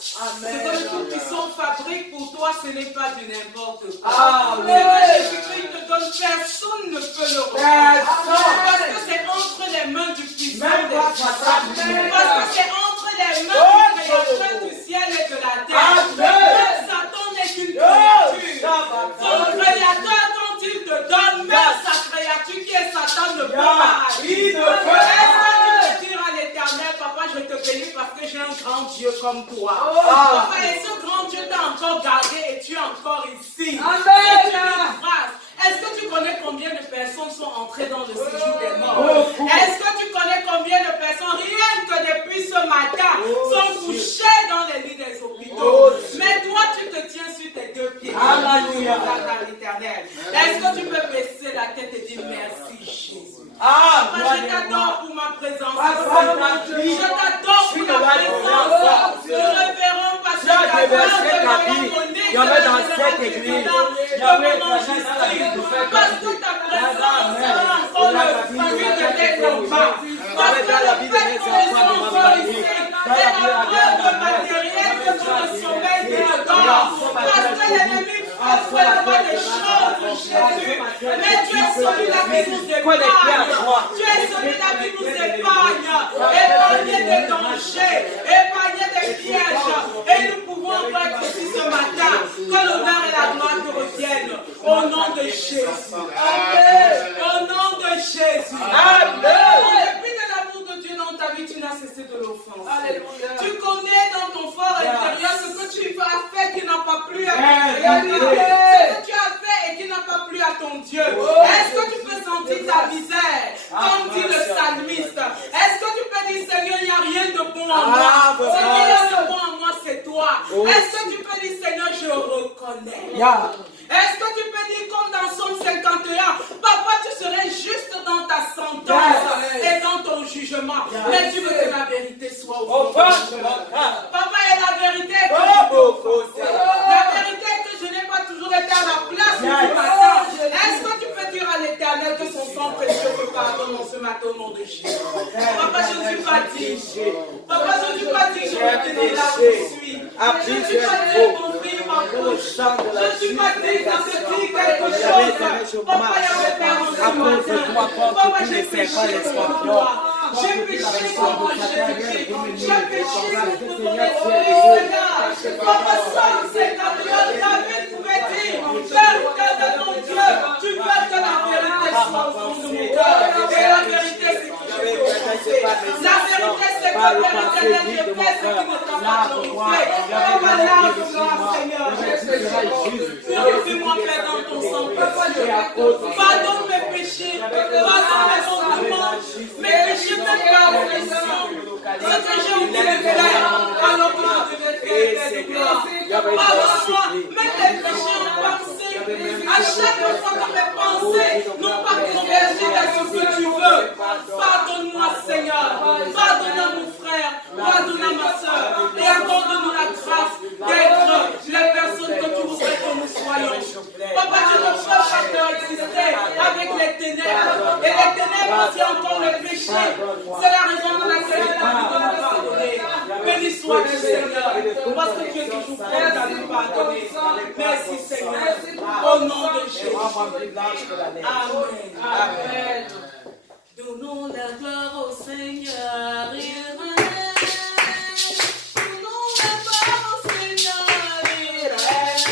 Ce que le Tout-Puissant fabrique pour toi, ce n'est pas du n'importe quoi. Ce Amen. que Jésus-Christ te donne, personne ne peut le reprendre. Parce que c'est entre les mains du puissant des puissants. Parce que c'est entre les mains du Créateur du ciel et de la terre. Même Satan n'est qu'une créature. Son Créateur, quand il te donne, même sa créature qui est Satan ne peut pas agir. Est-ce que tu peux dire à l'Éternel, papa, je te bénis parce que j'ai un grand Dieu comme toi. Papa, et ce grand Dieu t'a encore gardé et tu es encore ici. Est-ce que tu connais combien de personnes sont entrées dans le séjour des morts? Est-ce que tu connais combien de personnes, rien que depuis ce matin, sont couchées dans les lits des hôpitaux? Mais toi, tu te tiens sur tes deux pieds. Alléluia à l'Éternel. Est-ce que tu peux baisser la tête et dire merci, Jésus? Papa, je t'adore pour ma présence. Je t'adore pour la présence du révérend pasteur il y avait dans cette église, il y avait parce que ta présence sera encore le fruit de tes combats. Parce que le fait que nous sommes encore ici est la preuve de matériel que tu le sommeil te donne. Parce que l'ennemi frappe vraiment des choses, Jésus. Mais tu es celui-là qui nous épargne. Tu es celui-là qui nous épargne. Épargner des dangers, épargner des pièges. Et nous pouvons encore être ici ce matin. Que l'honneur et la gloire te reviennent. Au nom de Jésus. Amen. Au nom de Jésus. Amen. Depuis de l'amour de Dieu dans ta vie, tu n'as cessé de l'offenser. Tu connais dans ton fort intérieur ce que tu as fait qui n'a pas plu à ton Dieu. Ce que tu as fait et qui n'a pas plu à ton Dieu. Est-ce que tu peux sentir ta misère? Comme dit le psalmiste. Est-ce que tu peux dire, Seigneur, il n'y a rien de bon en moi. Ce qu'il y a de bon en moi, c'est toi. Est-ce que tu peux dire, Seigneur, je reconnais. Est-ce que tu peux dire comme dans Somme 51, papa, tu serais juste dans ta sentence et dans ton jugement. Mais tu veux que la vérité soit au fond. Papa, et la vérité est que je n'ai pas toujours été à la place du matin. Est-ce que tu peux dire à l'Éternel que son sang précieux te pardonne en ce matin au nom de Jésus? Papa, je ne suis pas digne. Papa, je ne suis pas digne, je vais te dire là où je suis. Je ne suis pas digne d'ouvrir ma bouche. Je ne suis pas digne de te dire quelque chose. Papa, il y avait peur en ce matin. Papa, j'ai péché contre toi. J'ai péché contre Jésus-Christ. J'ai péché contre mon esprit. Papa, Somme 51, David pouvait dire, Père, regarde mon Dieu, tu veux que la vérité soit au fond de mon cœur. Et la vérité, c'est que je t'ai offensé. La vérité, c'est que l'Éternel, je fais ce qui ne t'a pas glorifié. Papa, lave-moi, Seigneur. Purifie-moi, Père, dans ton sang. Pardonne mes péchés. Pardonne mes sentiments. Mes péchés, fais pardon. Ce que j'ai oublié de faire, alors que je devais faire tes gloires. Pardonne-moi, mets tes péchés en pensée. À chaque fois que mes pensées n'ont pas convergé vers ce que tu veux. Pardonne-moi, Seigneur. Pardonne à mon frère. Pardonne à ma soeur. Et accorde-nous la grâce d'être les personnes que tu voudrais que nous soyons. Papa, tu ne peux pas coexister avec les ténèbres. Et les ténèbres, c'est encore le péché. C'est la raison pour laquelle je t'ai envie de nous pardonner. Béni sois-tu, Seigneur, parce que tu es toujours prêt à nous pardonner. Merci, Seigneur. Au nom de Jésus. Amen. Amen. Donnons la gloire au Seigneur. Il règne. Donnons la gloire au Seigneur. Il règne.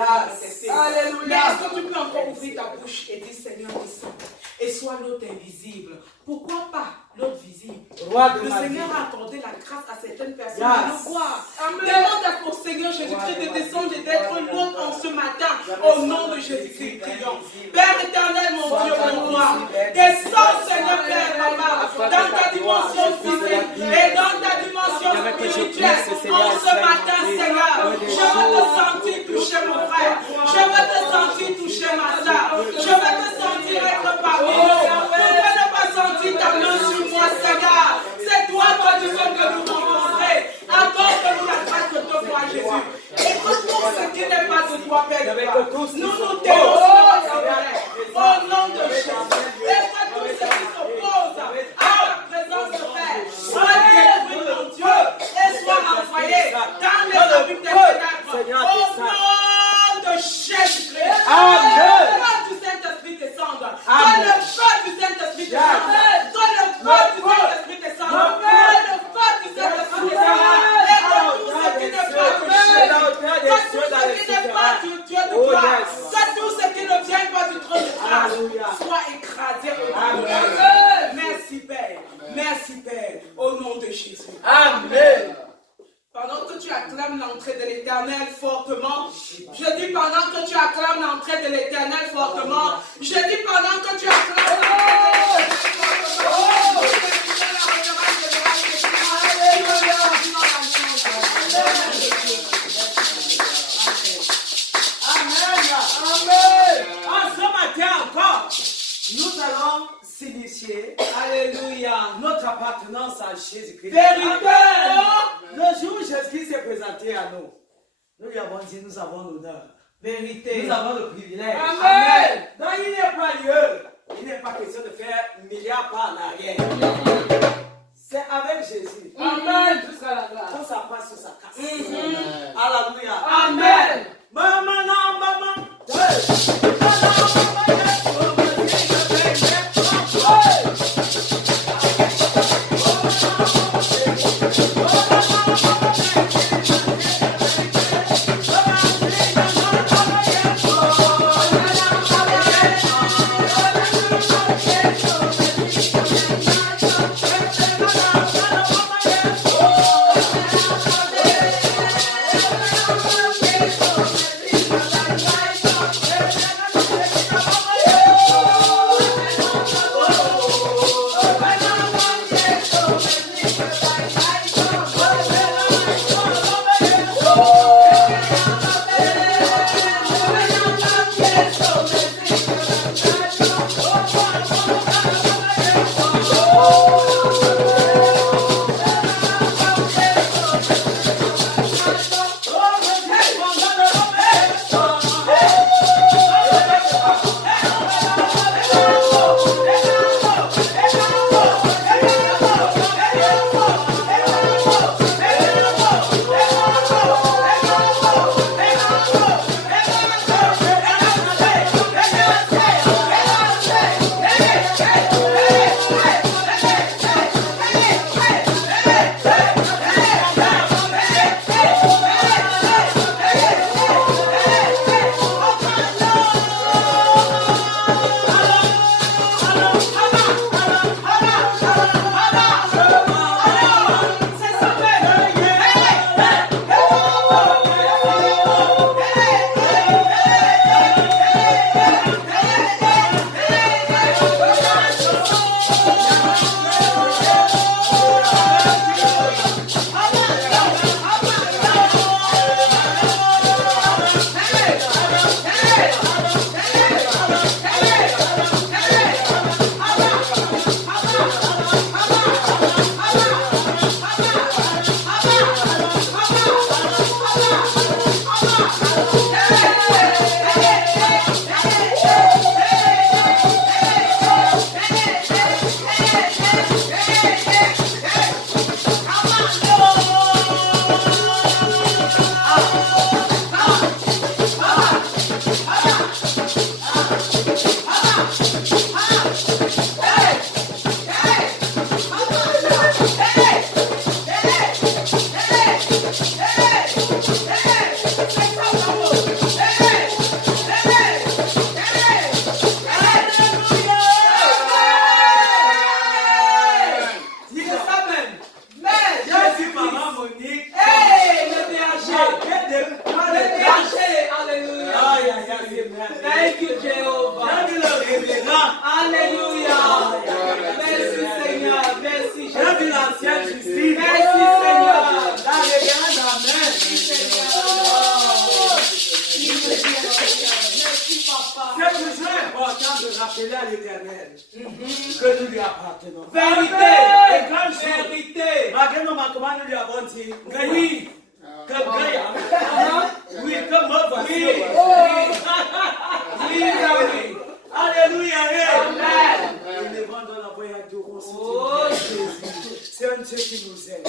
manifester. Alléluia. Mais est-ce que tu peux encore ouvrir ta bouche et dire Seigneur, descends et sois l'autre invisible. Pourquoi pas l'autre visible? Le Seigneur a accordé la grâce à certaines personnes de nous voir. Demande à ton Seigneur Jésus-Christ de descendre et d'être l'autre en ce matin. Au nom de Jésus-Christ, prions. Père éternel, mon Dieu, mon roi, descends, Seigneur, Père, Papa, dans ta dimension physique et dans ta dimension spirituelle. En ce matin, Seigneur, je veux te sentir toucher mon frère. Je veux te sentir toucher ma soeur. Je veux te sentir être parmi nous. Pourquoi ne pas sentir ta main sur moi, Seigneur? C'est toi, toi, tu veux que nous rencontrer. Accorde-nous la grâce de te voir, Jésus. Écoute tout ce qui n'est pas de toi, Père. Nous nous taisons, au nom de Jésus. Et que tout ce qui s'oppose à la présence de Père soit détruit, mon Dieu, et soit envoyé dans les abîmes des ténèbres. Au nom de Jésus-Christ. Amen. Que le feu du Saint-Esprit descende. Que le feu du Saint-Esprit descende. Que le feu du Saint-Esprit descende. Que le feu du Saint-Esprit descende. Et que tout ce qui n'est pas de Jésus, que tout ce qui n'est pas du Dieu de gloire, que tout ce qui ne vient pas du trône de grâce soit écrasé au nom de Jésus. Merci Père. Merci Père. Au nom de Jésus. Amen. Pendant que tu acclames l'entrée de l'Éternel fortement, je dis pendant que tu acclames l'entrée de l'Éternel fortement, je dis pendant que tu acclames l'entrée de l'Éternel Amen. En ce matin encore, nous allons signifier, alléluia, notre appartenance à Jésus-Christ. Vérité. Le jour où Jésus-Christ s'est présenté à nous, nous lui avons dit, nous avons l'honneur. Vérité. Nous avons le privilège. Amen. Donc il n'est pas lieu, il n'est pas question de faire milliard pas en arrière. C'est avec Jésus. Amen. Jusqu'à la grâce. Tout ça passe, tout ça casse. Alléluia. Amen. Maman, non, maman. Amen. rappeler à l'Éternel que nous lui appartenons. Vérité. Et quand Vérité. malgré nos manquements, nous lui avons dit Oui. Oui, comme moi voici. Oui. Oui, oui. Alléluia. Amen. Élevons dans la voix et adorons Oh, Jésus. C'est un Dieu qui nous aime.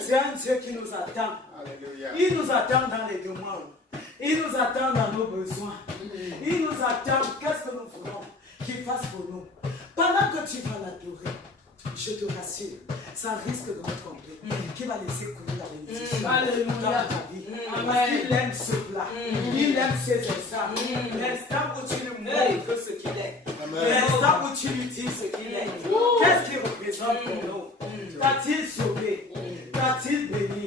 C'est un Dieu qui nous attend. Alléluia. Il nous attend dans les demandes. Il nous attend dans nos besoins. Il nous attend. Qu'est-ce que nous voulons qu'il fasse pour nous? Pendant que tu vas l'adorer, je te rassure, ça risque de me tromper. Qui va laisser couler la bénédiction dans ta vie. Parce qu'il aime ce plat. Il aime ses instants. L'instant où tu lui montres ce qu'il est. L'instant où tu lui dis ce qu'il est. Qu'est-ce qu'il représente pour nous? T'a-t-il sauvé? T'a-t-il béni?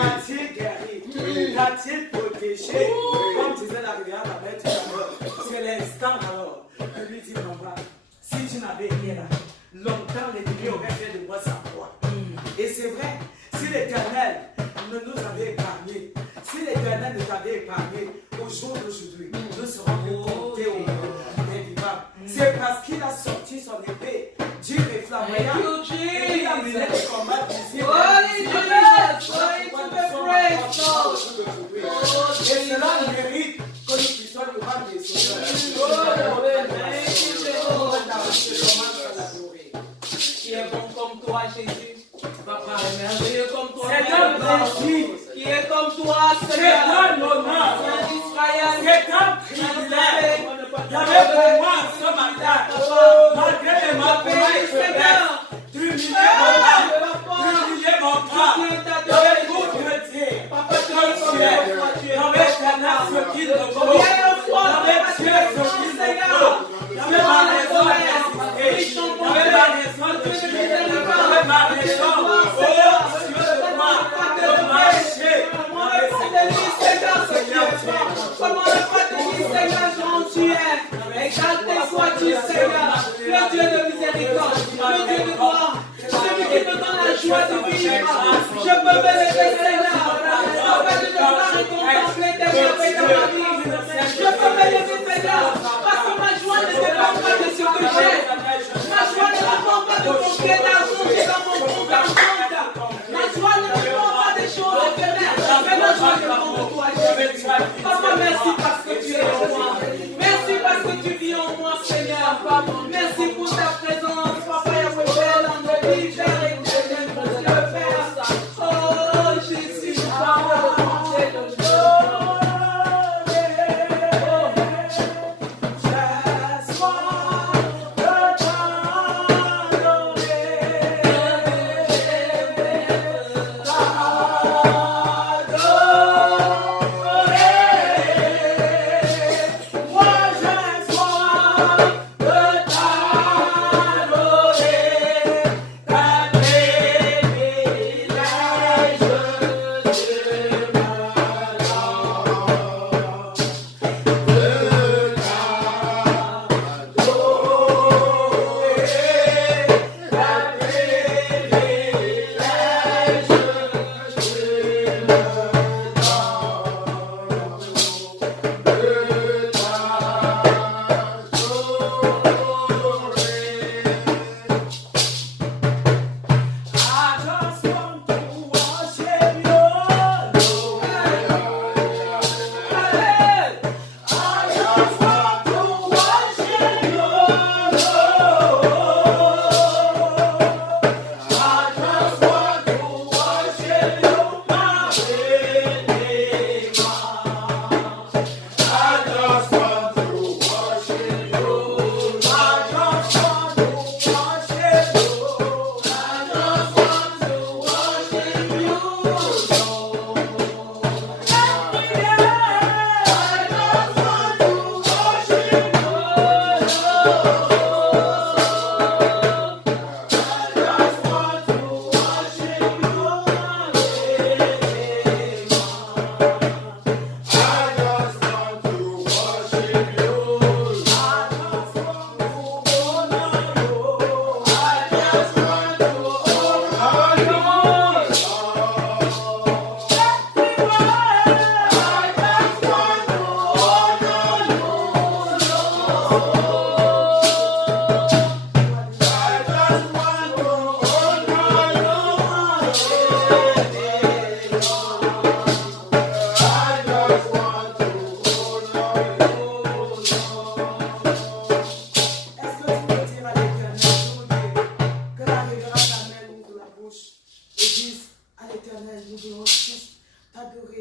T'a-t-il guéri? T'a-t-il protégé? Comme disait la rivière d'Abel tout à l'heure. C'est l'instant alors que lui dit, maman, si tu n'avais rien là, longtemps l'ennemi aurait fait de moi sa proie. Et c'est vrai, si l'Éternel ne nous avait épargné, si l'Éternel nous avait épargné, au jour d'aujourd'hui, nous serons comptés au des vivants. C'est parce qu'il a sorti son épée, Dieu est flamboyant. Et il a mené les combats visibles. Et cela mérite que nous puissions le rendre des Qui est bon comme toi, Jésus. Papa est merveilleux comme toi. C'est un plaisir. Qui est comme toi, C'est Seigneur. un honneur. Saint d'Israël. C'est un privilège. Il y avait pour moi ce matin, malgré les manquements et faiblesses, d'humilier mon cœur. J'avais tout te dire. Papa, tu Comme tu es. J'avais éternel ce qu'il me faut. J'avais Dieu ce qu'il me faut. J'avais ma raison d'exister. J'avais ma raison de vivre. J'avais ma raison de marcher. Comment ne pas te dire, Seigneur, grand tu es. Exalté sois-tu, Seigneur, le Dieu de miséricorde, le Dieu de gloire, celui qui te donne la joie de vivre. Je peux me lever, Seigneur, afin de te voir et contempler tes merveilles dans ma vie. Je peux me lever, Seigneur, parce que ma joie ne dépend pas de ce que j'ai. Ma joie ne dépend pas de combien d'argent j'ai dans mon compte en compte. Ma joie ne dépend pas des choses éphémères, mais ma joie dépend de toi, Jésus. Papa, merci parce que tu es en moi. Merci parce que tu vis en moi, Seigneur. Merci pour ta présence, Papa Yahweh, dans nos vies, Père éternel, Dieu Père. Oh, Jésus, parole de bonté de Dieu.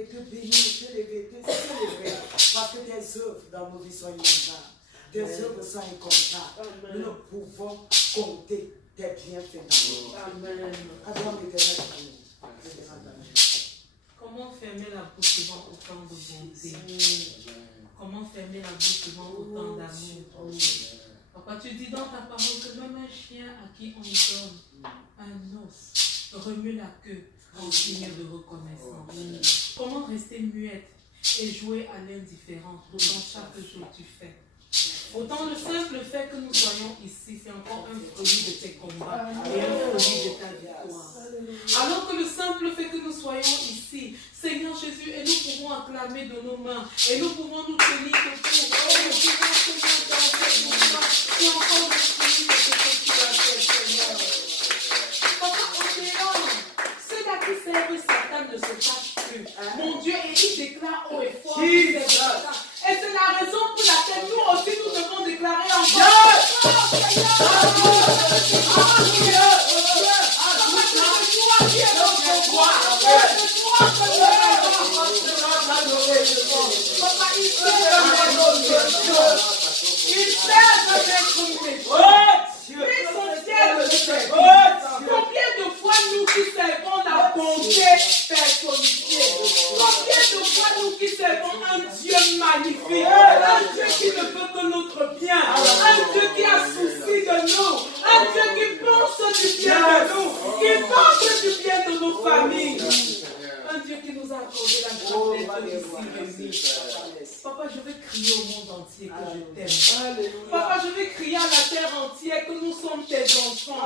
te bénir, te lever, te célébrer. Parce que tes œuvres dans nos vies sont innombrables. Tes œuvres sont incomptables. Nous ne pouvons compter tes bienfaits dans nous. Amen. Adore l'Éternel pour nous. Comment fermer la bouche devant autant de bonté? Comment fermer la bouche devant autant d'amour? Papa, tu dis dans ta parole que même un chien à qui on donne un os remue la queue en signe de reconnaissance. Comment rester muette et jouer à l'indifférence autant chaque jour tu fais? Autant le simple fait que nous soyons ici, c'est encore un fruit de tes combats et un fruit de ta victoire. Alors que le simple fait que nous soyons ici, Seigneur Jésus, et nous pouvons acclamer de nos mains, et nous pouvons nous tenir autour, et nous pouvons Seigneur danser pour toi, c'est encore le fruit de ce que tu as fait, Seigneur. Papa, océan, ceux-là qui servent Satan ne se cachent plus. Mon Dieu, et il déclare haut et fort. Et c'est la raison pour laquelle nous aussi nous devons déclarer encore. Combien de fois nous qui servons la bonté personnifiée, combien de fois nous qui servons un Dieu magnifique, un Dieu qui ne veut que notre bien, un Dieu qui a souci de nous, un Dieu qui pense du bien de nous, qui pense du bien de nos familles, un Dieu qui nous a accordé la grâce d'être ici réunis. Papa, je vais crier au monde entier que je t'aime. Papa, je vais crier à la terre entière que nous sommes tes enfants.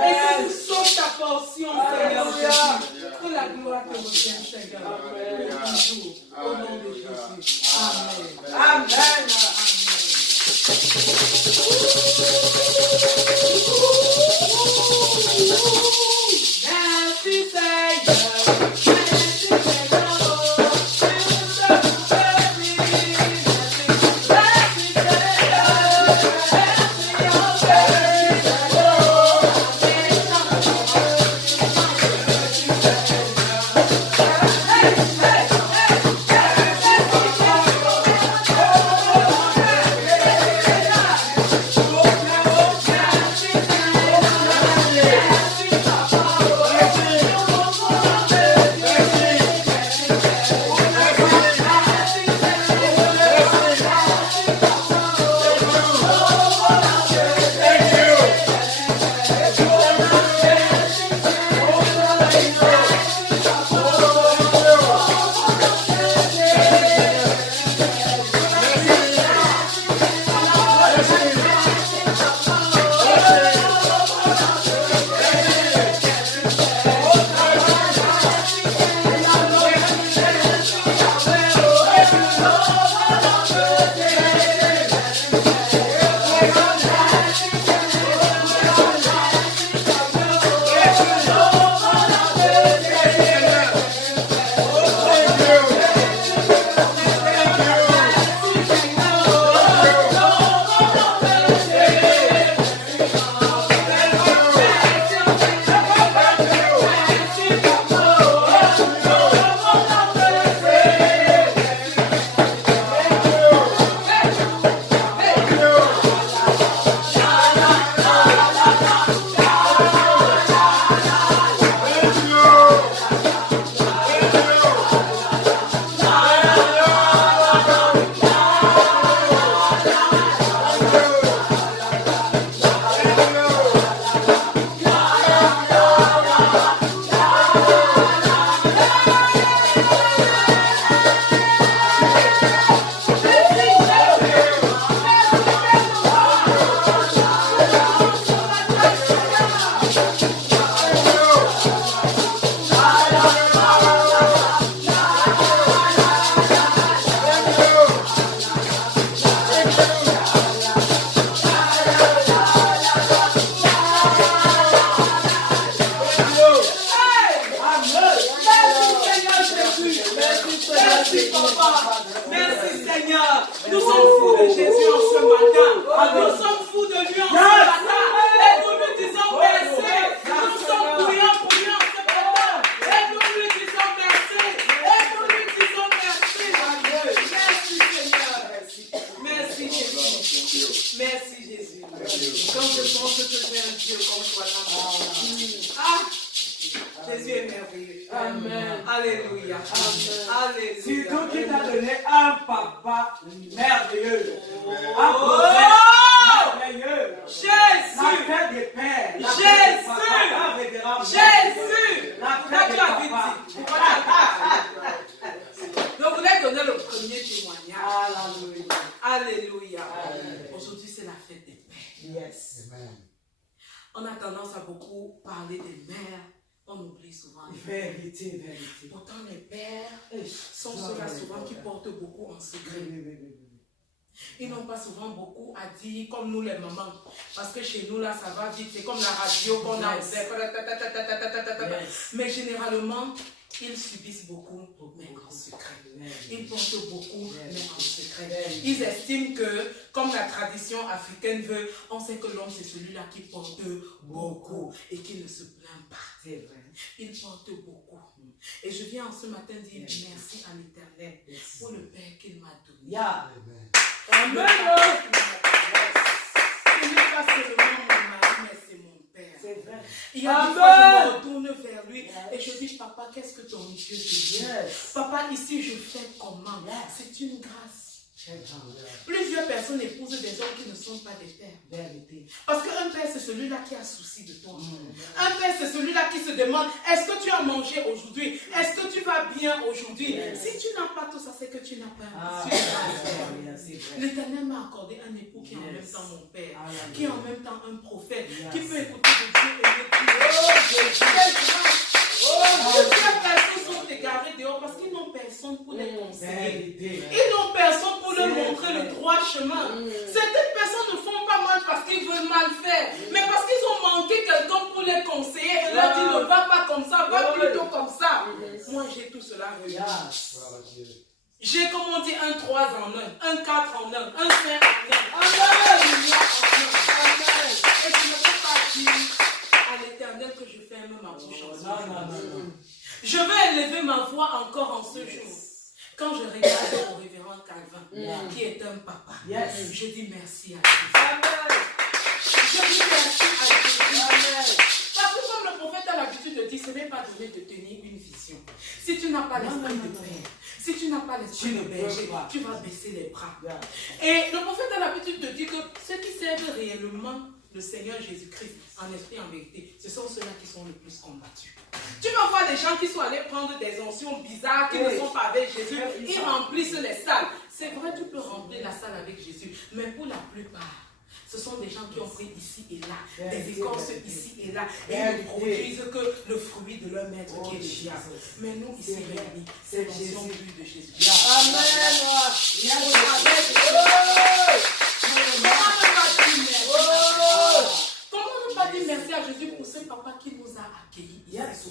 Et que nous sommes ta portion, Seigneur Jésus. Que la gloire te revienne, Seigneur. Pour toujours. Au nom de Jésus. Amen. Amen. Merci, Seigneur. Alléluia. Alléluia. C'est toi qui t'as donné un papa merveilleux. Un Oh! prophète merveilleux. Jésus. La paix des pères. La paix Jésus. des papas, la révérence. Jésus. La Pourquoi paix tu des as dit? papas. Pourquoi tu as dit? Donc, vous voulez donner le premier témoignage. Alléluia. Alléluia. Alléluia. Aujourd'hui, c'est la fête des pères. Yes. On a tendance à beaucoup parler des mères. On oublie souvent les pères. Vérité, vérité. Pourtant, les pères sont ceux-là souvent qui portent beaucoup en secret. Ils n'ont pas souvent beaucoup à dire comme nous les mamans. Parce que chez nous, là, ça va vite. C'est comme la radio qu'on a ouvert. Mais généralement, ils subissent beaucoup, mais en secret. Ils portent beaucoup, mais en secret. Ils estiment que, comme la tradition africaine veut, on sait que l'homme, c'est celui-là qui porte beaucoup et qui ne se plaint pas. C'est vrai. Il porte beaucoup. Et je viens en ce matin dire merci à l'Éternel pour le Père qu'il m'a donné. Yeah. Amen. Ce n'est pas seulement mon mari, mais c'est mon Père. C'est vrai. Il y a des fois, je me retourne vers lui et je dis, papa, qu'est-ce que ton Dieu te dit? Papa, ici, je fais comment? C'est une grâce. Plusieurs personnes épousent des hommes qui ne sont pas des pères. Vérité. Parce qu'un père, c'est celui-là qui a souci de toi. Un père, c'est celui-là qui se demande, est-ce que tu as mangé aujourd'hui? Est-ce que tu vas bien aujourd'hui? Si tu n'as pas tout ça, c'est que tu n'as pas. L'Éternel m'a accordé un époux qui est en même temps mon père, qui est en même temps un prophète, qui peut écouter de Dieu et me dire, plusieurs personnes sont égarées dehors parce qu'ils n'ont personne pour les conseiller. Ils n'ont personne pour leur montrer le droit chemin. Certaines personnes ne font pas mal parce qu'ils veulent mal faire, mais parce qu'ils ont manqué quelqu'un pour les conseiller et leur dire ne va pas comme ça, va plutôt comme ça. Moi j'ai tout cela réuni. J'ai, comme on dit, un 3 en 1, un 4 en 1, un 5 en 1, un million en 1. Et je ne peux pas dire à l'Éternel que je ferme ma bouche en ce jour. Je veux élever ma voix encore en ce jour. Quand je regarde au révérend Calvin, qui est un papa, je dis merci à Jésus. Je dis merci à Jésus. Parce que comme le prophète a l'habitude de dire, ce n'est pas donné de tenir une vision. Si tu n'as pas l'esprit de père, si tu n'as pas l'esprit de berger, tu vas baisser les bras. Et le prophète a l'habitude de dire que ceux qui servent réellement le Seigneur Jésus-Christ, en esprit, en vérité, ce sont ceux-là qui sont le plus combattus. Tu vas voir des gens qui sont allés prendre des onctions bizarres, qui ne sont pas avec Jésus, ils remplissent les salles. C'est vrai, tu peux remplir la salle avec Jésus, mais pour la plupart, ce sont des gens qui ont pris ici et là, des écorces ici et là, et ils ne produisent que le fruit de leur maître qui est le diable. Mais nous, ici réunis, c'est l'onction pure de Jésus. Amen. Comment ne pas dire merci à Jésus pour ce papa qui nous a accueillis ici?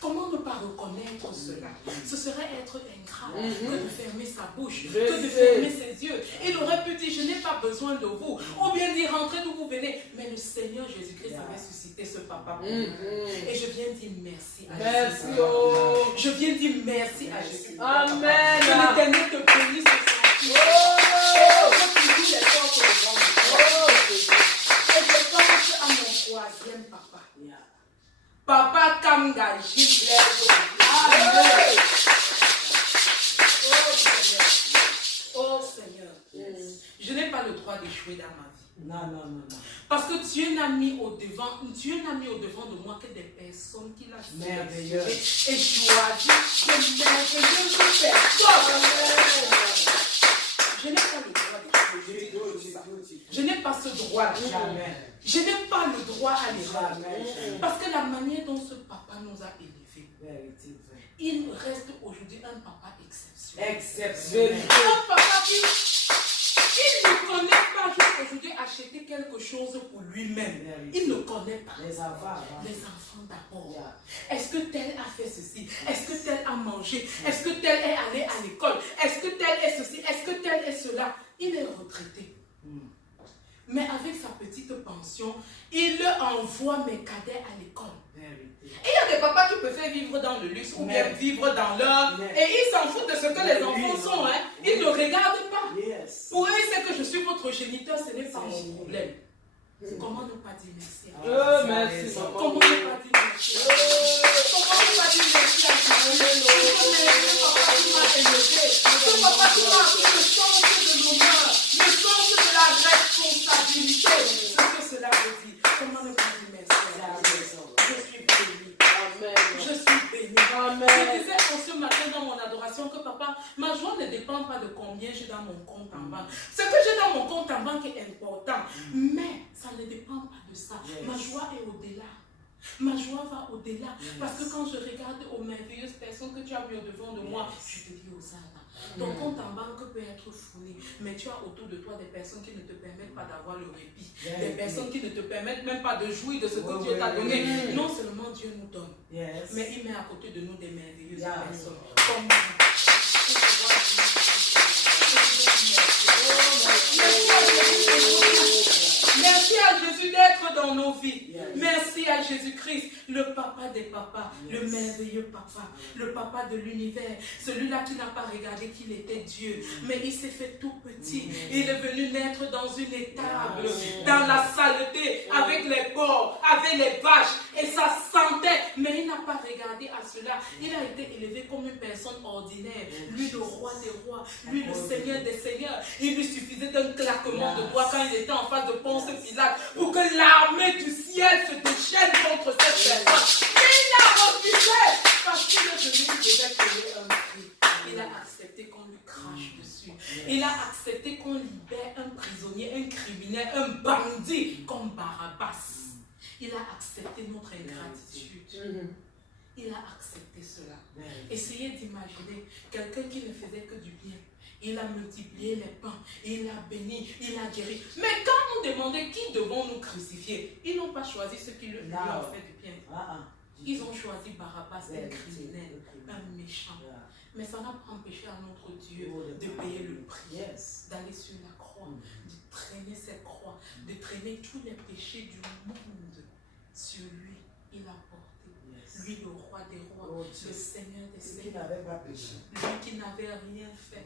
Comment ne pas reconnaître cela? Ce serait être ingrat que de fermer sa bouche, que de fermer ses yeux. Il aurait pu dire, je n'ai pas besoin de vous. Ou bien dire, rentrez d'où vous venez. Mais le Seigneur Jésus-Christ avait suscité ce papa pour nous. Et je viens dire merci à Jésus. Je viens dire merci à Jésus. Amen. Que l'Éternel te bénisse ce soir. Et je pense à mon troisième papa. Papa Kamga Gilbert. Oh Seigneur, je n'ai pas le droit d'échouer dans ma vie. Non. Parce que Dieu n'a mis au devant de moi que des personnes qui l'a merveilleux et choisi de merveilleuses personnes. Je n'ai pas le droit d'échouer. Je n'ai pas ce droit-là. Je n'ai pas le droit à l'erreur. Parce que la manière dont ce papa nous a élevés, il reste aujourd'hui un papa exceptionnel. Un papa qui ne connaît pas juste aujourd'hui acheter quelque chose pour lui-même. Il ne connaît pas. Les enfants d'abord. Est-ce que tel a fait ceci? Est-ce que tel a mangé? Est-ce que tel est allé à l'école? Est-ce que tel est ceci? Est-ce que tel est cela? Il est retraité. Mais avec sa petite pension, il envoie mes cadets à l'école. Et il y a des papas qui préfèrent vivre dans le luxe ou bien vivre dans l'or. Et ils s'en foutent de ce que les enfants sont. Hein. Ils ne regardent pas. Pour eux, c'est que je suis votre géniteur, ce n'est pas mon problème. Comment ne pas dire merci à Merci. Comment ne pas dire merci à Comment ne pas dire merci à Dieu? Papa, tu m'as élevé. Papa, tu m'as appris le sens de l'honneur, le sens de la responsabilité. Ce que cela veut dire. Comment ne pas dire merci à Dieu? Je suis béni. Amen. Je suis béni. Amen. Je disais ce matin dans mon adoration que papa, ma joie ne dépend pas de combien j'ai dans mon compte en banque. Ce que j'ai dans mon compte en banque est important, mais ça ne dépend pas de ça. Ma joie est au-delà. Ma joie va au-delà. Parce que quand je regarde aux merveilleuses personnes que tu as mis au-devant de moi, je te dis aux âmes. Ton compte en banque peut être fourni, mais tu as autour de toi des personnes qui ne te permettent pas d'avoir le répit. Des personnes qui ne te permettent même pas de jouir de ce que Dieu t'a donné. Non seulement Dieu nous donne, mais il met à côté de nous des merveilleuses personnes. Comme merci à Jésus d'être dans nos vies. Merci à Jésus-Christ, le papa des papas, le merveilleux papa, le papa de l'univers, celui-là qui n'a pas regardé qu'il était Dieu, mais il s'est fait tout petit. Il est venu naître dans une étable, dans la saleté, avec les porcs, avec les vaches, et ça sentait, mais il n'a pas regardé à cela. Il a été élevé comme une personne ordinaire, lui le roi des rois, lui le seigneur des seigneurs. Il lui suffisait d'un claquement de doigts quand il était en face de Ponce Pilate pour que l'armée du ciel se déchaîne contre cette personne. Mais il a refusé parce qu'il est venu, il devait payer un prix. Il a accepté qu'on lui crache dessus. Il a accepté qu'on libère un prisonnier, un criminel, un bandit comme Barabbas. Il a accepté notre ingratitude. Il a accepté cela. Essayez d'imaginer quelqu'un qui ne faisait que du bien. Il a multiplié les pains, il a béni, il a guéri. Mais quand on demandait qui devons nous crucifier, ils n'ont pas choisi ceux qui lui ont fait du bien. Ils ont choisi Barabbas, un criminel, un méchant. Mais ça n'a pas empêché à notre Dieu de payer le prix, d'aller sur la croix, de traîner cette croix, de traîner tous les péchés du monde sur lui. Il a porté. Lui, le roi des rois, le Seigneur des seigneurs. Lui qui n'avait rien fait.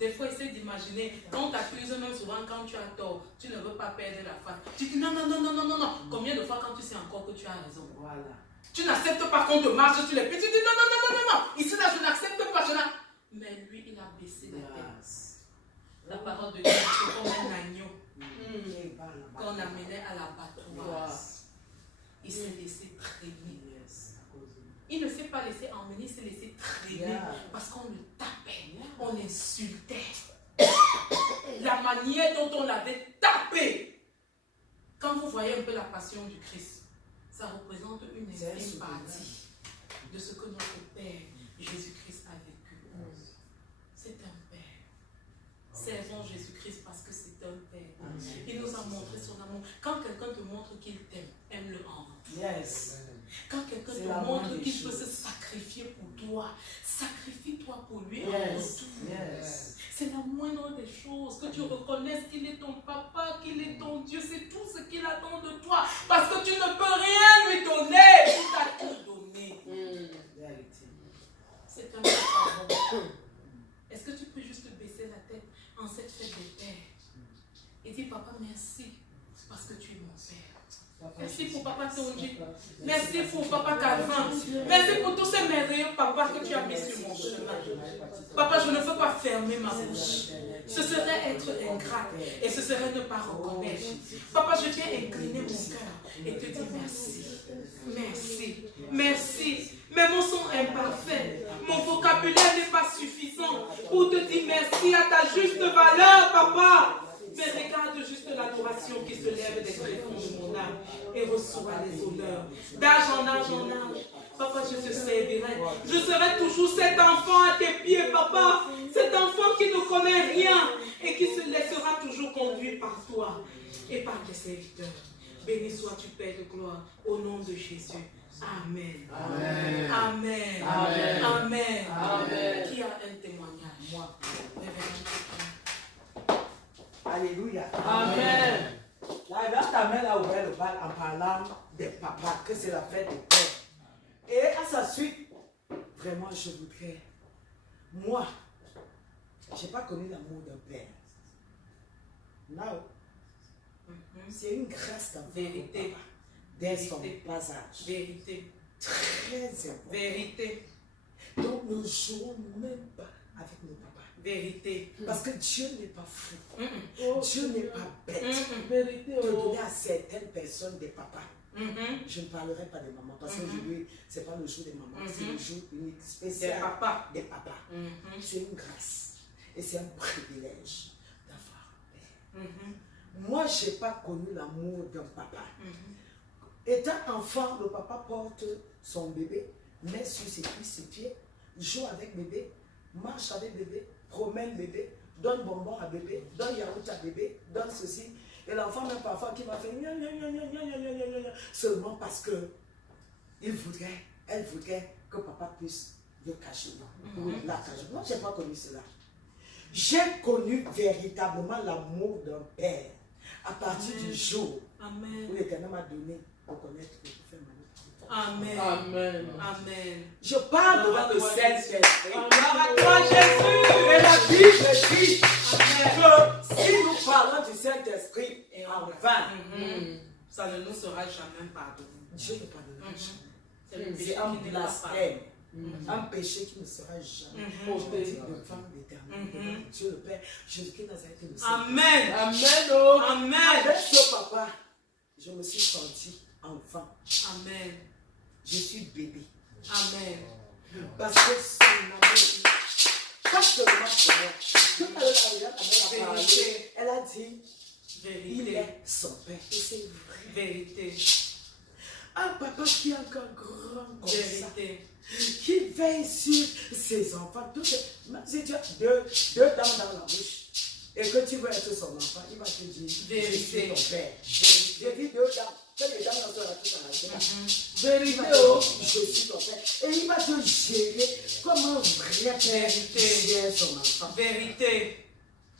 Des fois, essaie d'imaginer, quand on t'accuse, même souvent quand tu as tort, tu ne veux pas perdre la face. Tu dis non. Combien de fois quand tu sais encore que tu as raison? Voilà. Tu n'acceptes pas qu'on te marche sur les pieds. Tu dis non. Ici, là, je n'accepte pas. Mais lui, il a baissé la tête. La parole de Dieu, c'est comme un agneau qu'on amenait à l'abattoir. Il s'est laissé traîner. Il ne s'est pas laissé emmener, il s'est laissé traîner parce qu'on le tapait, on l'insultait. La manière dont on l'avait tapé. Quand vous voyez un peu la passion du Christ, ça représente une infime partie de ce que notre Père Jésus-Christ a vécu. C'est un Père. Servons Jésus-Christ parce que c'est un Père. Il nous a montré son amour. Quand quelqu'un te montre qu'il t'aime, aime-le en retour. Quand quelqu'un te montre qu'il peut se sacrifier pour toi, sacrifie-toi pour lui en retour. C'est la moindre des choses, que tu reconnaisses qu'il est ton papa, qu'il est ton Dieu, c'est tout ce qu'il attend de toi. Parce que tu ne peux rien lui donner, il t'a tout donné. C'est un papa. Est-ce que tu peux juste baisser la tête en cette fête des pères et dire papa merci parce que tu es mon père. Merci pour papa Tonji. Merci pour papa Calvin. Merci pour tous ces merveilleux papas que tu as mis sur mon chemin. Papa, je ne veux pas fermer ma bouche. Ce serait être ingrat et ce serait ne pas reconnaître. Papa, je viens incliner mon cœur et te dire merci. Merci. Merci. Mes mots sont imparfaits. Mon vocabulaire n'est pas suffisant pour te dire merci à ta juste valeur, papa. Mais regarde juste l'adoration qui se lève des tréfonds de mon âme et reçois les honneurs. D'âge en âge en âge. Papa, je te servirai. Je serai toujours cet enfant à tes pieds, papa. Cet enfant qui ne connaît rien et qui se laissera toujours conduire par toi et par tes serviteurs. Béni sois-tu, Père de gloire, au nom de Jésus. Amen. Amen. Amen. Amen. Amen. Amen. Qui a un témoignage? Moi. Alléluia. Amen. Là, ta mère a ouvert le bal en parlant des papas, que c'est la fête des pères. Et à sa suite, vraiment, je voudrais, moi, je n'ai pas connu l'amour d'un père. Non. C'est une grâce d'avoir Vérité. un papa dès son Vérité. bas âge. Vérité. Très important. Vérité. Donc ne jouons même pas avec nos papas. Vérité. Parce que Dieu n'est pas fou. Mhm. Dieu n'est pas bête. Mhm. Vérité, De oh. donner à certaines personnes des papas. Mhm. Je ne parlerai pas des mamans parce que ce n'est pas le jour des mamans, c'est le jour unique, Des spécial papas. des papas. Mhm. C'est une grâce et c'est un privilège d'avoir un père. Mhm. Moi, je n'ai pas connu l'amour d'un papa. Mhm. Étant enfant, le papa porte son bébé, met sur ses cuisses, ses pieds, joue avec bébé, marche avec bébé, promène bébé, donne bonbon à bébé, donne yaourt à bébé, donne ceci. Et l'enfant même parfois qui va faire gna, gna, gna, gna, gna, gna, gna, gna, gna, seulement parce que elle voudrait que papa puisse le cacher. La cacher. Moi, je n'ai pas connu cela. J'ai connu véritablement l'amour d'un père à partir du jour où Amen. l'Éternel m'a donné pour connaître le prophète Manuel. Amen. Amen. Amen. Je parle devant le Saint-Esprit. Gloire à toi, Jésus. Et la Bible dit Amen. que si nous parlons du Saint-Esprit Et en en vain, Mhm. Ça ne nous sera jamais pardonné. Dieu ne pardonnera Mhm. jamais. C'est le péché C'est un qui n'est pas blasphème, Mhm. un péché qui ne sera jamais Mhm. ôté devant l'Éternel, Mhm. devant Dieu le Père, Jésus-Christ Nazareth et le Amen. Saint-Esprit. Amen, oh. Amen. Avec ce papa, je me suis senti enfant. Amen. Je suis bébé. Amen. Parce que son amour, pas seulement pour moi. Tout à l'heure, la a parlé, Vérité. elle a dit, il Vérité. est son père. Et c'est vrai. Vérité. Un papa qui est encore grand comme ça, Vérité. qui veille sur ses enfants. Même si tu as deux dents dans la bouche et que tu veux être son enfant, il va te dire, Vérité. je suis ton père. J'ai dit deux dents. Fais les dents dans la tout à la tête. Il Vérité, va te oh. dire, je suis ton père. Et il va te gérer comme un vrai père Vérité. gère son enfant. Vérité.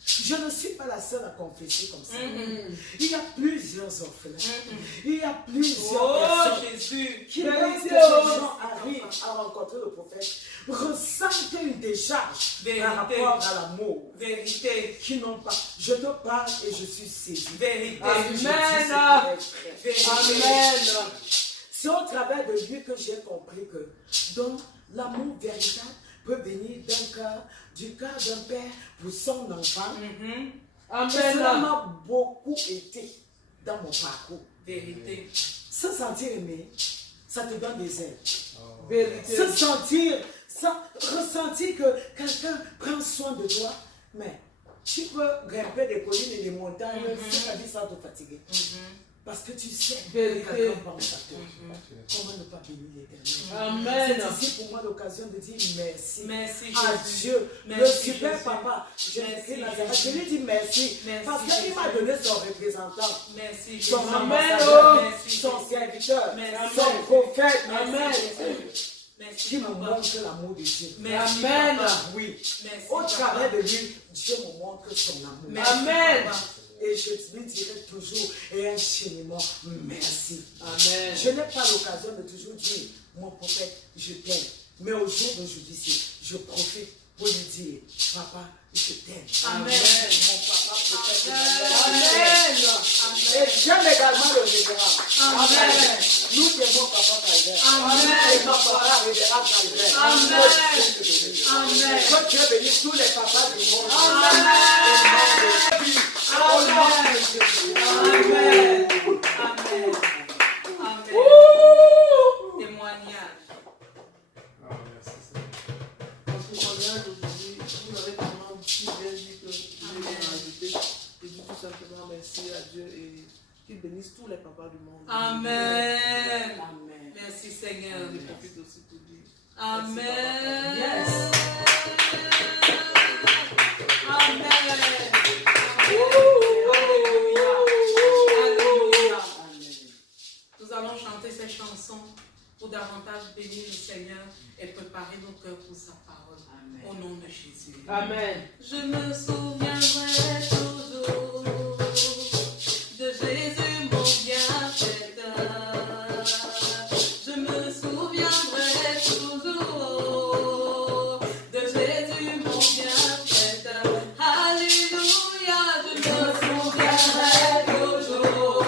Je ne suis pas la seule à confesser comme ça. Mhm. Il y a plusieurs orphelins. Mhm. Il y a plusieurs Oh, personnes Jésus. qui, Vérité, lorsque les oh. gens arrivent à rencontrer le prophète, ressentent une décharge Vérité. par rapport à l'amour Vérité. qui n'ont pas. Je te parle et je suis saisi. Vérité. Parce que je dis, Amen. c'est vrai, frère. Amen. C'est au travers de lui que j'ai compris que donc l'amour véritable peut venir du cœur d'un père pour son enfant. Mhm. Et cela Amen. m'a beaucoup été dans mon parcours. Vérité. Se sentir aimé, ça te donne des ailes. Vérité. Se sentir, ressentir que quelqu'un prend soin de toi, mais tu peux grimper des collines et des montagnes, c'est-à-dire sans te fatiguer. Mhm. Parce que tu sais que Vérité. quelqu'un pense à toi. Comment ne pas bénir l'Éternel? Amen. C'est ici pour moi l'occasion de dire merci. Merci, À Jésus. Dieu, Merci, le super Jésus. papa, Merci, Jésus-Christ Nazareth. Jésus. Je lui dis merci, Merci, parce qu'il Jésus. m'a donné son représentant, Merci, son Jésus. ambassadeur, Merci, son Jésus. serviteur, Merci. son prophète, Amen. qui Merci, me papa. montre l'amour de Dieu. Merci, Amen. papa. Oui, Merci, au papa. travers de lui, Dieu me montre son amour. Merci, Amen. papa. Et je lui dirai toujours et infiniment merci. Amen. Je n'ai pas l'occasion de toujours dire, mon prophète, je t'aime. Mais au jour d'aujourd'hui, je profite pour lui dire, papa, je t'aime. Amen. Mon papa, prophète, Amen. et j'aime également le révérend. Amen. Nous t'aimons, papa Calvaire. Amen. Nous t'aimons, papa révérend Calvaire. Amen. Amen. Que Dieu bénisse tous les papas du monde. Amen. Au nom de Jésus. Amen. Amen. Amen. Témoignage. Parce que témoignage aujourd'hui, vous avez tellement si bien dit que je vais rajouter. Je dis tout simplement merci à Dieu et qu'il bénisse tous les papas du monde. Amen. Amen. Merci, Seigneur. Je profite aussi pour dire. Amen. Yes. Amen. Nous allons chanter ces chansons pour davantage bénir le Seigneur et préparer nos cœurs pour sa parole. Amen. Au nom de Jésus. Amen. Je me souviendrai toujours de Jésus mon bienfaiteur. Je me souviendrai toujours de Jésus mon bienfaiteur. Alléluia, je me souviendrai toujours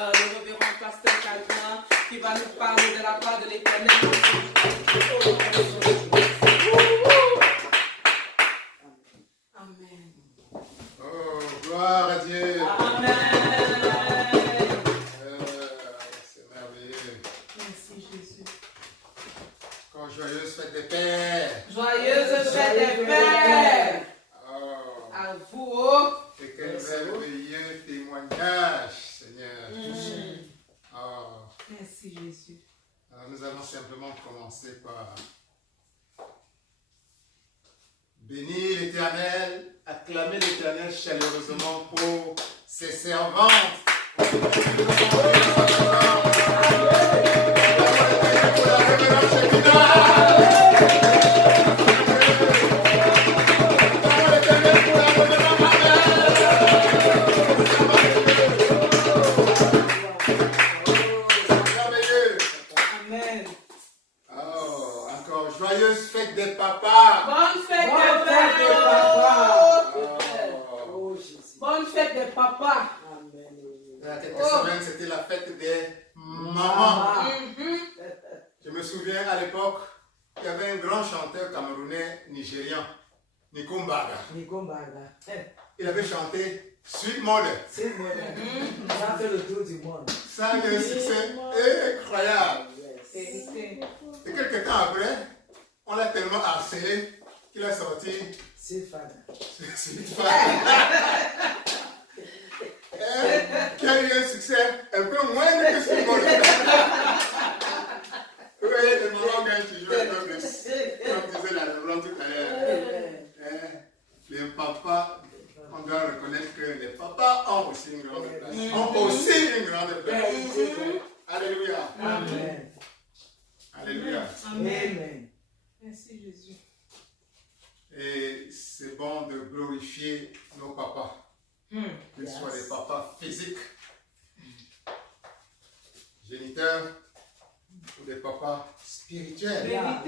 le révérend pasteur Calvin, qui va nous parler de la part de l'Éternel. Amen. Oh, gloire à Dieu. Amen. C'est merveilleux. Merci Jésus. Encore joyeuse fête des pères. Joyeuse fête des pères. Oh, À vous. Oh. et quel merveilleux témoignage, Seigneur. Oh. Merci Jésus. Alors nous allons simplement commencer par bénir l'Éternel, acclamer l'Éternel chaleureusement pour ses servantes. Amen. Oh, encore joyeuse fête des papas. Bonne fête Bonne des fête des pères. Oh. Oh, Jésus. Bonne fête des papas. Amen. Il y a quelques semaines, c'était la fête des mamans. Mhm. Je me souviens à l'époque, il y avait un grand chanteur camerounais nigérian, Nikumbaga. Nikombaga. Il avait chanté Sweet Mother. C'est moi. Ça fait le tour du monde. Ça a eu un succès incroyable. Yes. Vérité. Et quelques temps après, on l'a tellement harcelé qu'il a sorti C'est fan. Sweet Mother. Qui a eu un succès un peu moindre que Sweet Mother. Vous voyez, les mamans gagnent toujours un peu plus. Comme disait la révérende tout à l'heure. Les papas, on doit reconnaître que les papas ont aussi une grande place. Ont aussi une grande place. Alléluia. Amen. Alléluia. Amen. Merci Jésus. Et c'est bon de glorifier nos papas. Qu'ils soient des papas physiques, géniteurs, ou des papas spirituels. Yeah.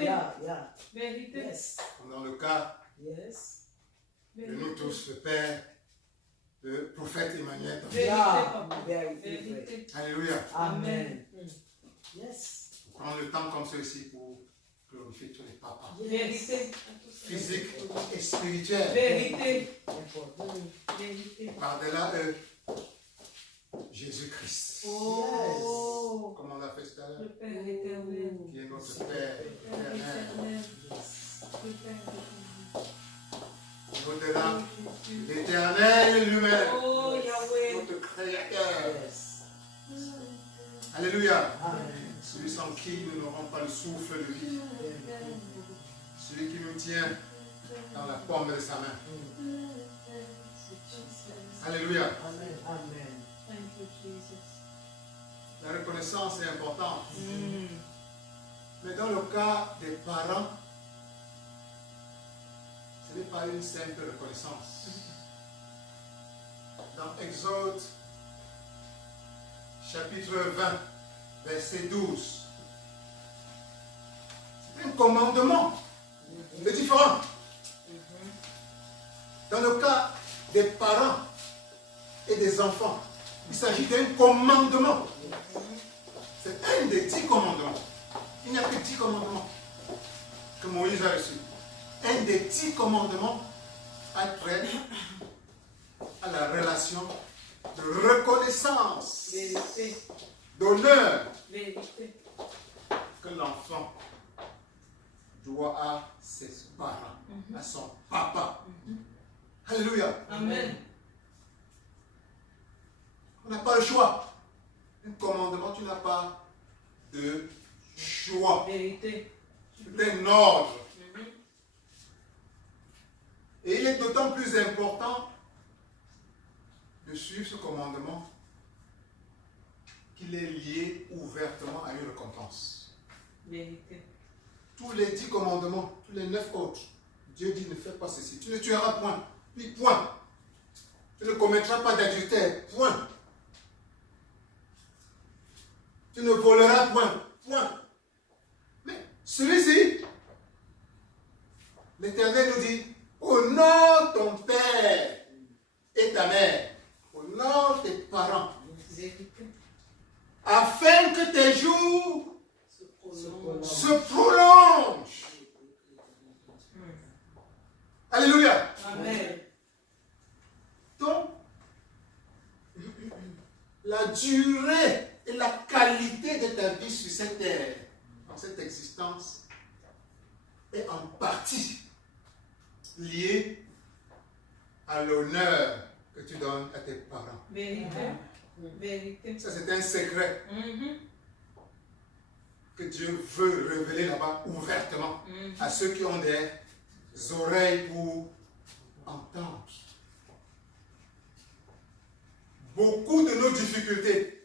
Vérité. Yes. Comme dans le cas Yes. de nous tous, le Père, le prophète Emmanuel. Yeah. Vérité. Vérité. Alléluia. Amen. Yes. Prendre le temps comme ceci pour glorifier tous les papas. Vérité. Physiques et spirituels. Vérité. Important. Vérité. Par-delà eux, Jésus-Christ. Oh. Comme on l'a fait tout à l'heure. Le Père éternel. Qui est notre Père Père éternel. éternel. Le Père Et au-delà, l'Éternel lui-même. Oh Yahweh. Notre Créateur. Yes. Alléluia. Amen. Celui sans qui nous n'aurons pas le souffle de vie. Celui qui nous tient dans la paume de sa main. Alléluia. Amen. Amen. Thank you, Jesus. La reconnaissance est importante. Mais dans le cas des parents, ce n'est pas une simple reconnaissance. Dans Exode, chapitre 20, verset 12, c'est un commandement. C'est différent. Dans le cas des parents et des enfants, il s'agit d'un commandement. C'est un des 10 commandements. Il n'y a que 10 commandements que Moïse a reçus. Un des 10 commandements a trait à la relation de reconnaissance, Vérité. d'honneur Vérité. que l'enfant doit à ses parents, à son papa. Alléluia. Amen. On n'a pas le choix. Un commandement, tu n'as pas de choix. Vérité. C'est un ordre. Et il est d'autant plus important de suivre ce commandement qu'il est lié ouvertement à une récompense. Vérité. Tous les 10 commandements, tous les 9 autres, Dieu dit ne fais pas ceci. Tu ne tueras point. Puis point. Tu ne commettras pas d'adultère. Point. Tu ne voleras point. Point. Mais celui-ci, l'Éternel nous dit, honore ton père et ta mère. Honore tes parents. Vérité. jours se prolongent. Alléluia. Amen. Donc, la durée et la qualité de ta vie sur cette terre, dans cette existence, est en partie liée à l'honneur que tu donnes à tes parents. Vérité. Vérité. Ça, c'est un secret Mhm. que Dieu veut révéler là-bas ouvertement à ceux qui ont des oreilles pour entendre. Beaucoup de nos difficultés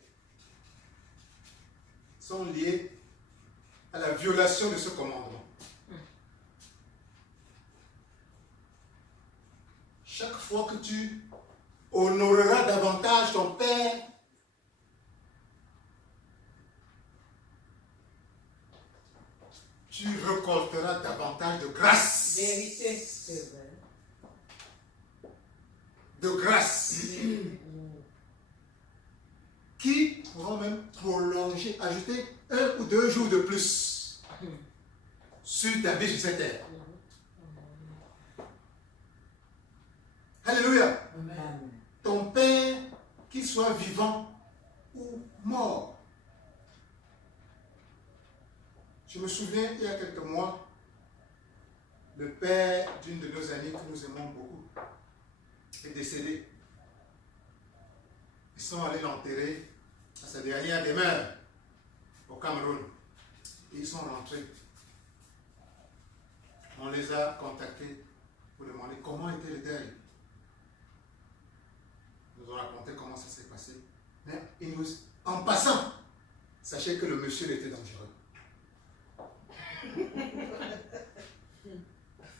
sont liées à la violation de ce commandement. Chaque fois que tu honoreras davantage ton Père, tu récolteras davantage de grâce. Vérité. De grâce. Qui pourront même prolonger, ajouter 1 ou 2 jours de plus sur ta vie sur cette terre. Alléluia. Ton Père, qu'il soit vivant ou mort. Je me souviens, il y a quelques mois, le père d'une de nos amies que nous aimons beaucoup est décédé. Ils sont allés l'enterrer à sa dernière demeure au Cameroun. Et ils sont rentrés. On les a contactés pour demander comment était le deuil. Ils nous ont raconté comment ça s'est passé. Mais en passant, sachez que le monsieur était dangereux.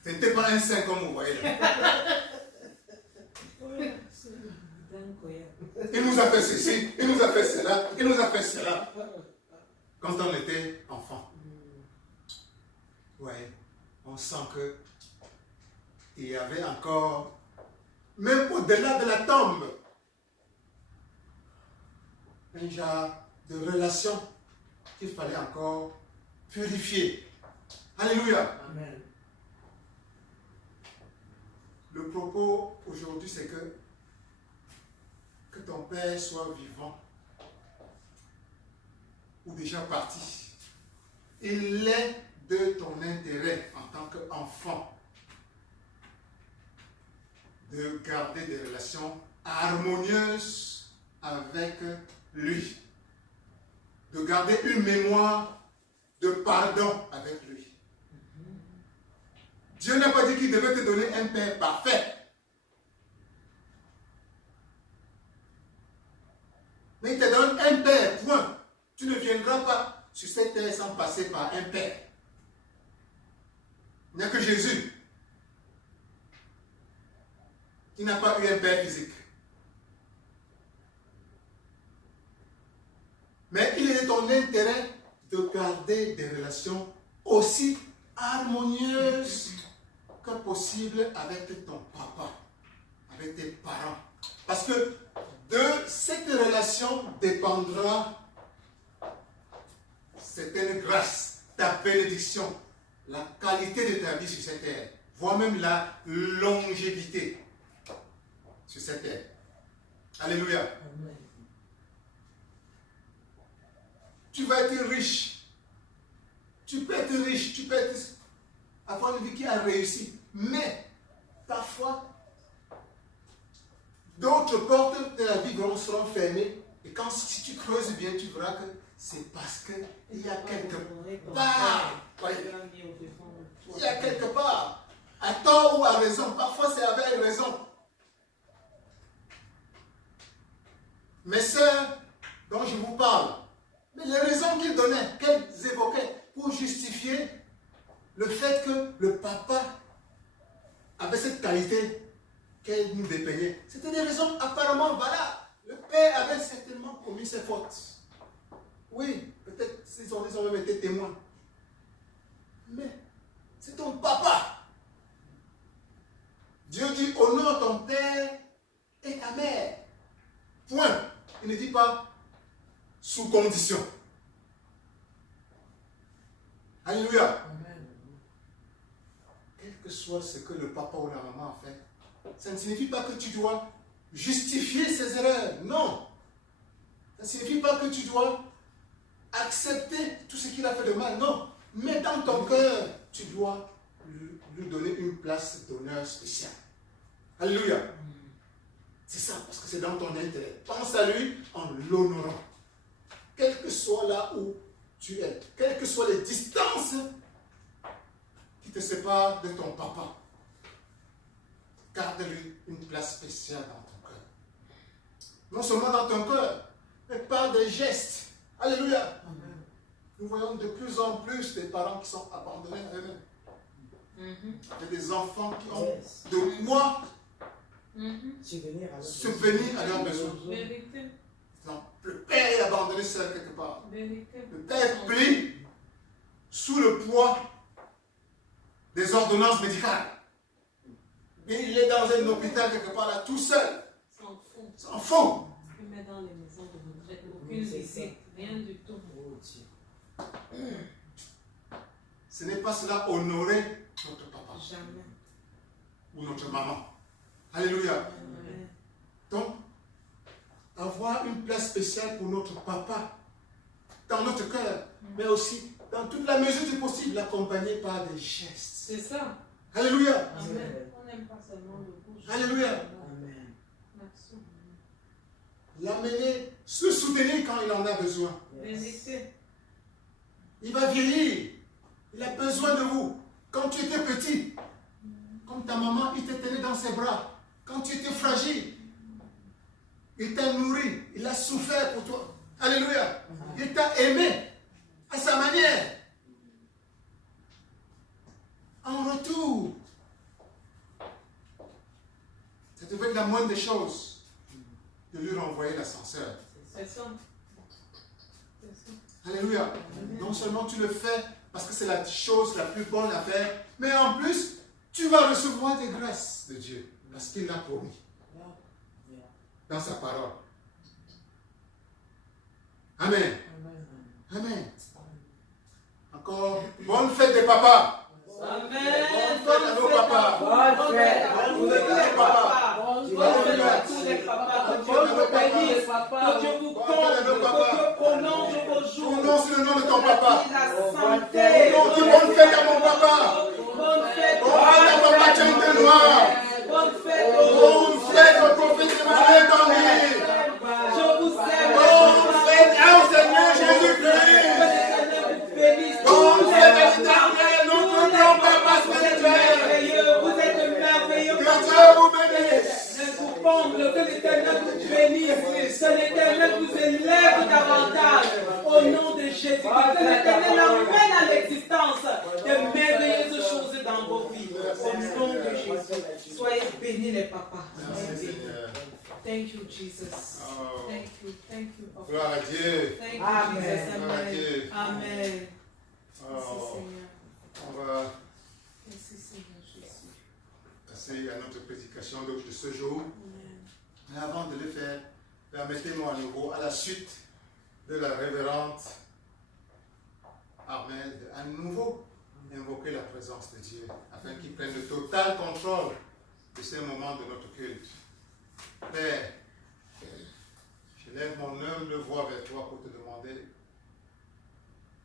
Ce n'était pas un saint comme vous voyez là. Il nous a fait ceci, il nous a fait cela, il nous a fait cela. Quand on était enfant. Ouais, on sent que il y avait encore, même au-delà de la tombe, un genre de relation qu'il fallait encore purifier. Alléluia. Amen. Le propos aujourd'hui, c'est que ton Père soit vivant ou déjà parti. Il est de ton intérêt en tant qu'enfant de garder des relations harmonieuses avec lui. De garder une mémoire de pardon avec lui. Dieu n'a pas dit qu'il devait te donner un père parfait. Mais il te donne un père, point. Tu ne viendras pas sur cette terre sans passer par un père. Il n'y a que Jésus qui n'a pas eu un père physique. Mais il est de ton intérêt de garder des relations aussi harmonieuses que possible avec ton papa, avec tes parents. Parce que de cette relation dépendra certaines grâces, ta bénédiction, la qualité de ta vie sur cette terre, voire même la longévité sur cette terre. Alléluia. Amen. Tu vas être riche. Tu peux être riche, tu peux avoir une vie qui a réussi. Mais, parfois, d'autres portes de la vie seront fermées. Et quand si tu creuses bien, tu verras que c'est parce qu'il y a quelque part. Il y a quelque part. À tort ou à raison. Parfois, c'est avec raison. Mes sœurs, dont je vous parle, mais les raisons qu'ils donnaient, qu'elles évoquaient pour justifier le fait que le papa avait cette qualité qu'elle nous dépeignait, c'était des raisons apparemment valables. Le père avait certainement commis ses fautes. Oui, peut-être ils ont même été témoins. Mais c'est ton papa. Dieu dit honore ton père et ta mère. Point. Il ne dit pas sous condition. Alléluia. Quel que soit ce que le papa ou la maman a fait, ça ne signifie pas que tu dois justifier ses erreurs. Non. Ça ne signifie pas que tu dois accepter tout ce qu'il a fait de mal. Non. Mais dans ton cœur, tu dois lui donner une place d'honneur spéciale. Alléluia. C'est ça, parce que c'est dans ton intérêt. Pense à lui en l'honorant. Quel que soit là où tu es, quelles que soient les distances qui te séparent de ton papa, garde-lui une place spéciale dans ton cœur. Non seulement dans ton cœur, mais par des gestes. Alléluia. Nous voyons de plus en plus des parents qui sont abandonnés à eux-mêmes. Il y a des enfants qui ont de quoi subvenir à leurs besoins. Non, le père est abandonné seul quelque part. Le père plie sous le poids des ordonnances médicales. Et il est dans un hôpital quelque part là, tout seul. Sans fond. Il met dans les maisons de retraite, aucune visite, rien du tout. Ce n'est pas cela honorer notre papa. Jamais. Ou notre maman. Alléluia. Donc, avoir une place spéciale pour notre papa dans notre cœur, mais aussi dans toute la mesure du possible, l'accompagner par des gestes. C'est ça. Alléluia. Amen. On n'aime pas seulement le bouche. Alléluia. Amen. Merci. L'amener, se soutenir quand il en a besoin. Bénédicté. Il va vieillir. Il a besoin de vous. Quand tu étais petit, comme ta maman, il t'a tenu dans ses bras. Quand tu étais fragile, il t'a nourri. Il a souffert pour toi. Alléluia. Il t'a aimé à sa manière. En retour, ça devait être la moindre des choses de lui renvoyer l'ascenseur. C'est ça. Alléluia. Non seulement tu le fais parce que c'est la chose la plus bonne à faire, mais en plus, tu vas recevoir des grâces de Dieu parce qu'il l'a promis dans sa parole. Amen. Amen. Encore, bonne fête des papas. Amen. Bonne fête à nos papas. Bonne fête à tous les papas. Bonne Bonne fête à tous les papas. Que Dieu vous bénisse. Que Dieu vous comble. Que Dieu prolonge vos jours. Prononce le nom de ton papa. La santé. Non, dis bonne fête à mon papa. Bonne fête. Bonne fête à papa Tchèque Noir. Bonne fête. Bonne fête au prophète Emmanuel Tanguy. Je vous aime. Bonne fête au Seigneur Jésus-Christ. Bonne fête à l'Éternel, notre grand papa spirituel. Vous êtes merveilleux. Que Dieu vous bénisse. Ne vous comble, que l'Éternel vous bénisse, que l'Éternel vous élève davantage au nom de Jésus, que l'Éternel amène à l'existence de merveilleuses choses dans vos vies, au nom de Jésus. Soyez bénis les papas. Merci Seigneur. Thank you, Jesus. Oh, Thank you. gloire à Dieu. Thank you, Amen. Jesus. Gloire à Dieu. Amen. Merci, Oh, Seigneur. on va Merci, Seigneur Jésus. passer à notre prédication de ce jour. Amen. Mais avant de le faire, permettez-moi à nouveau, à la suite de la révérende Armelle, à nouveau invoquer la présence de Dieu, afin qu'il prenne le total contrôle de ces moments de notre culte. Père, je lève mon humble voix vers toi pour te demander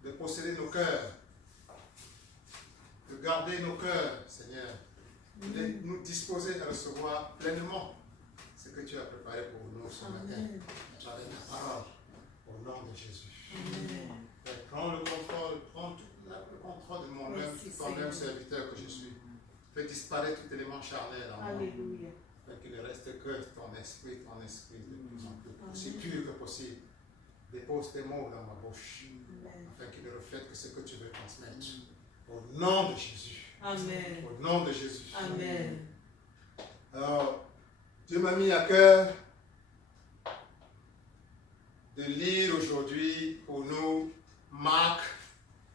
de posséder nos cœurs, de garder nos cœurs, Seigneur, de nous disposer à recevoir pleinement ce que tu as préparé pour nous ce matin, à travers ta parole, au nom de Jésus. Amen. Père, prends le contrôle, prends tout le contrôle de mon Merci, ton même Seigneur. serviteur que je suis. Fais disparaître tout élément charnel en moi. Alléluia. Afin qu'il ne reste que ton esprit de plus en plus, aussi Amen. pur que possible. Dépose tes mots dans ma bouche, Amen. afin qu'il ne reflète que ce que tu veux transmettre. Au nom de Jésus. Amen. Au nom de Jésus. Amen. Alors, Dieu m'a mis à cœur de lire aujourd'hui pour nous Marc,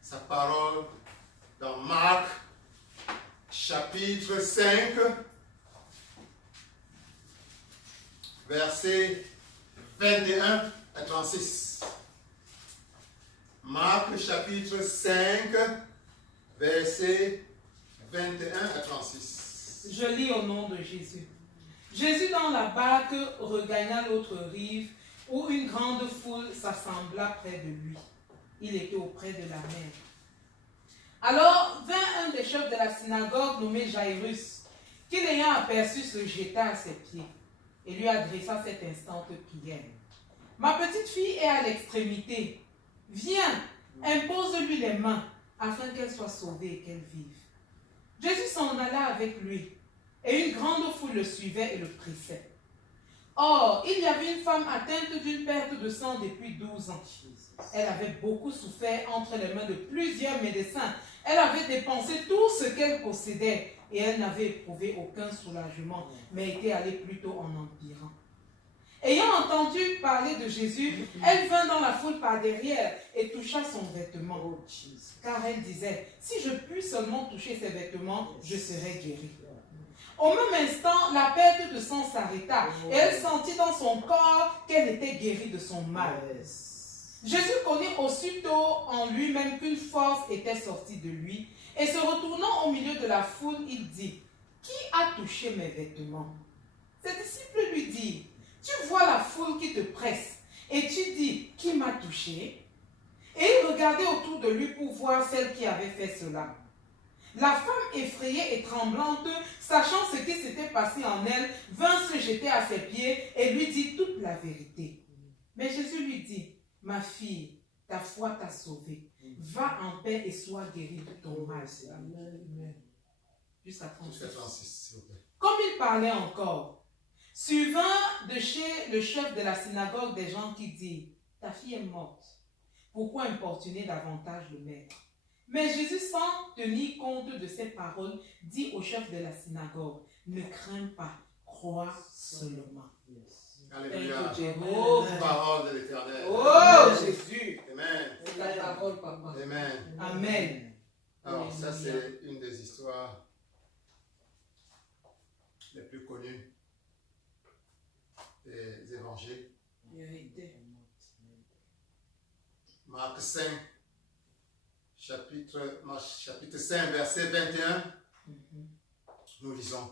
sa parole, dans Marc, chapitre 5, versets 21 à 36. Marc, chapitre 5, versets 21 à 36. Je lis au nom de Jésus. Jésus dans la barque regagna l'autre rive où une grande foule s'assembla près de lui. Il était auprès de la mer. Alors vint un des chefs de la synagogue nommé Jairus, qui l'ayant aperçu se jeta à ses pieds et lui adressa cette instante prière. Ma petite fille est à l'extrémité. Viens, impose-lui les mains afin qu'elle soit sauvée et qu'elle vive. Jésus s'en alla avec lui et une grande foule le suivait et le pressait. Or, il y avait une femme atteinte d'une perte de sang depuis 12 ans. Elle avait beaucoup souffert entre les mains de plusieurs médecins. Elle avait dépensé tout ce qu'elle possédait et elle n'avait éprouvé aucun soulagement, mais était allée plutôt en empirant. Ayant entendu parler de Jésus, elle vint dans la foule par derrière et toucha son vêtement. Car elle disait, si je puis seulement toucher ses vêtements, je serai guérie. Au même instant, la perte de sang s'arrêta et elle sentit dans son corps qu'elle était guérie de son mal. Jésus connut aussitôt en lui-même qu'une force était sortie de lui et se retournant au milieu de la foule, il dit, qui a touché mes vêtements? Ses disciples lui dirent, tu vois la foule qui te presse et tu dis, qui m'a touché? Et il regardait autour de lui pour voir celle qui avait fait cela. La femme effrayée et tremblante, sachant ce qui s'était passé en elle, vint se jeter à ses pieds et lui dit toute la vérité. Mais Jésus lui dit, ma fille, ta foi t'a sauvée. Va en paix et sois guérie de ton mal. Jusqu'à 36, s'il vous plaît. Comme il parlait encore, survint de chez le chef de la synagogue des gens qui disent, ta fille est morte. Pourquoi importuner davantage le maître? Mais Jésus, sans tenir compte de ces paroles, dit au chef de la synagogue, ne crains pas, crois seulement. Alléluia. Oh, Parole de l'Éternel. oh Jésus. Amen. C'est ta parole, papa. Amen. Amen. Alors, ça, c'est une des histoires les plus connues des évangiles. Marc 5, chapitre 5, verset 21, nous lisons.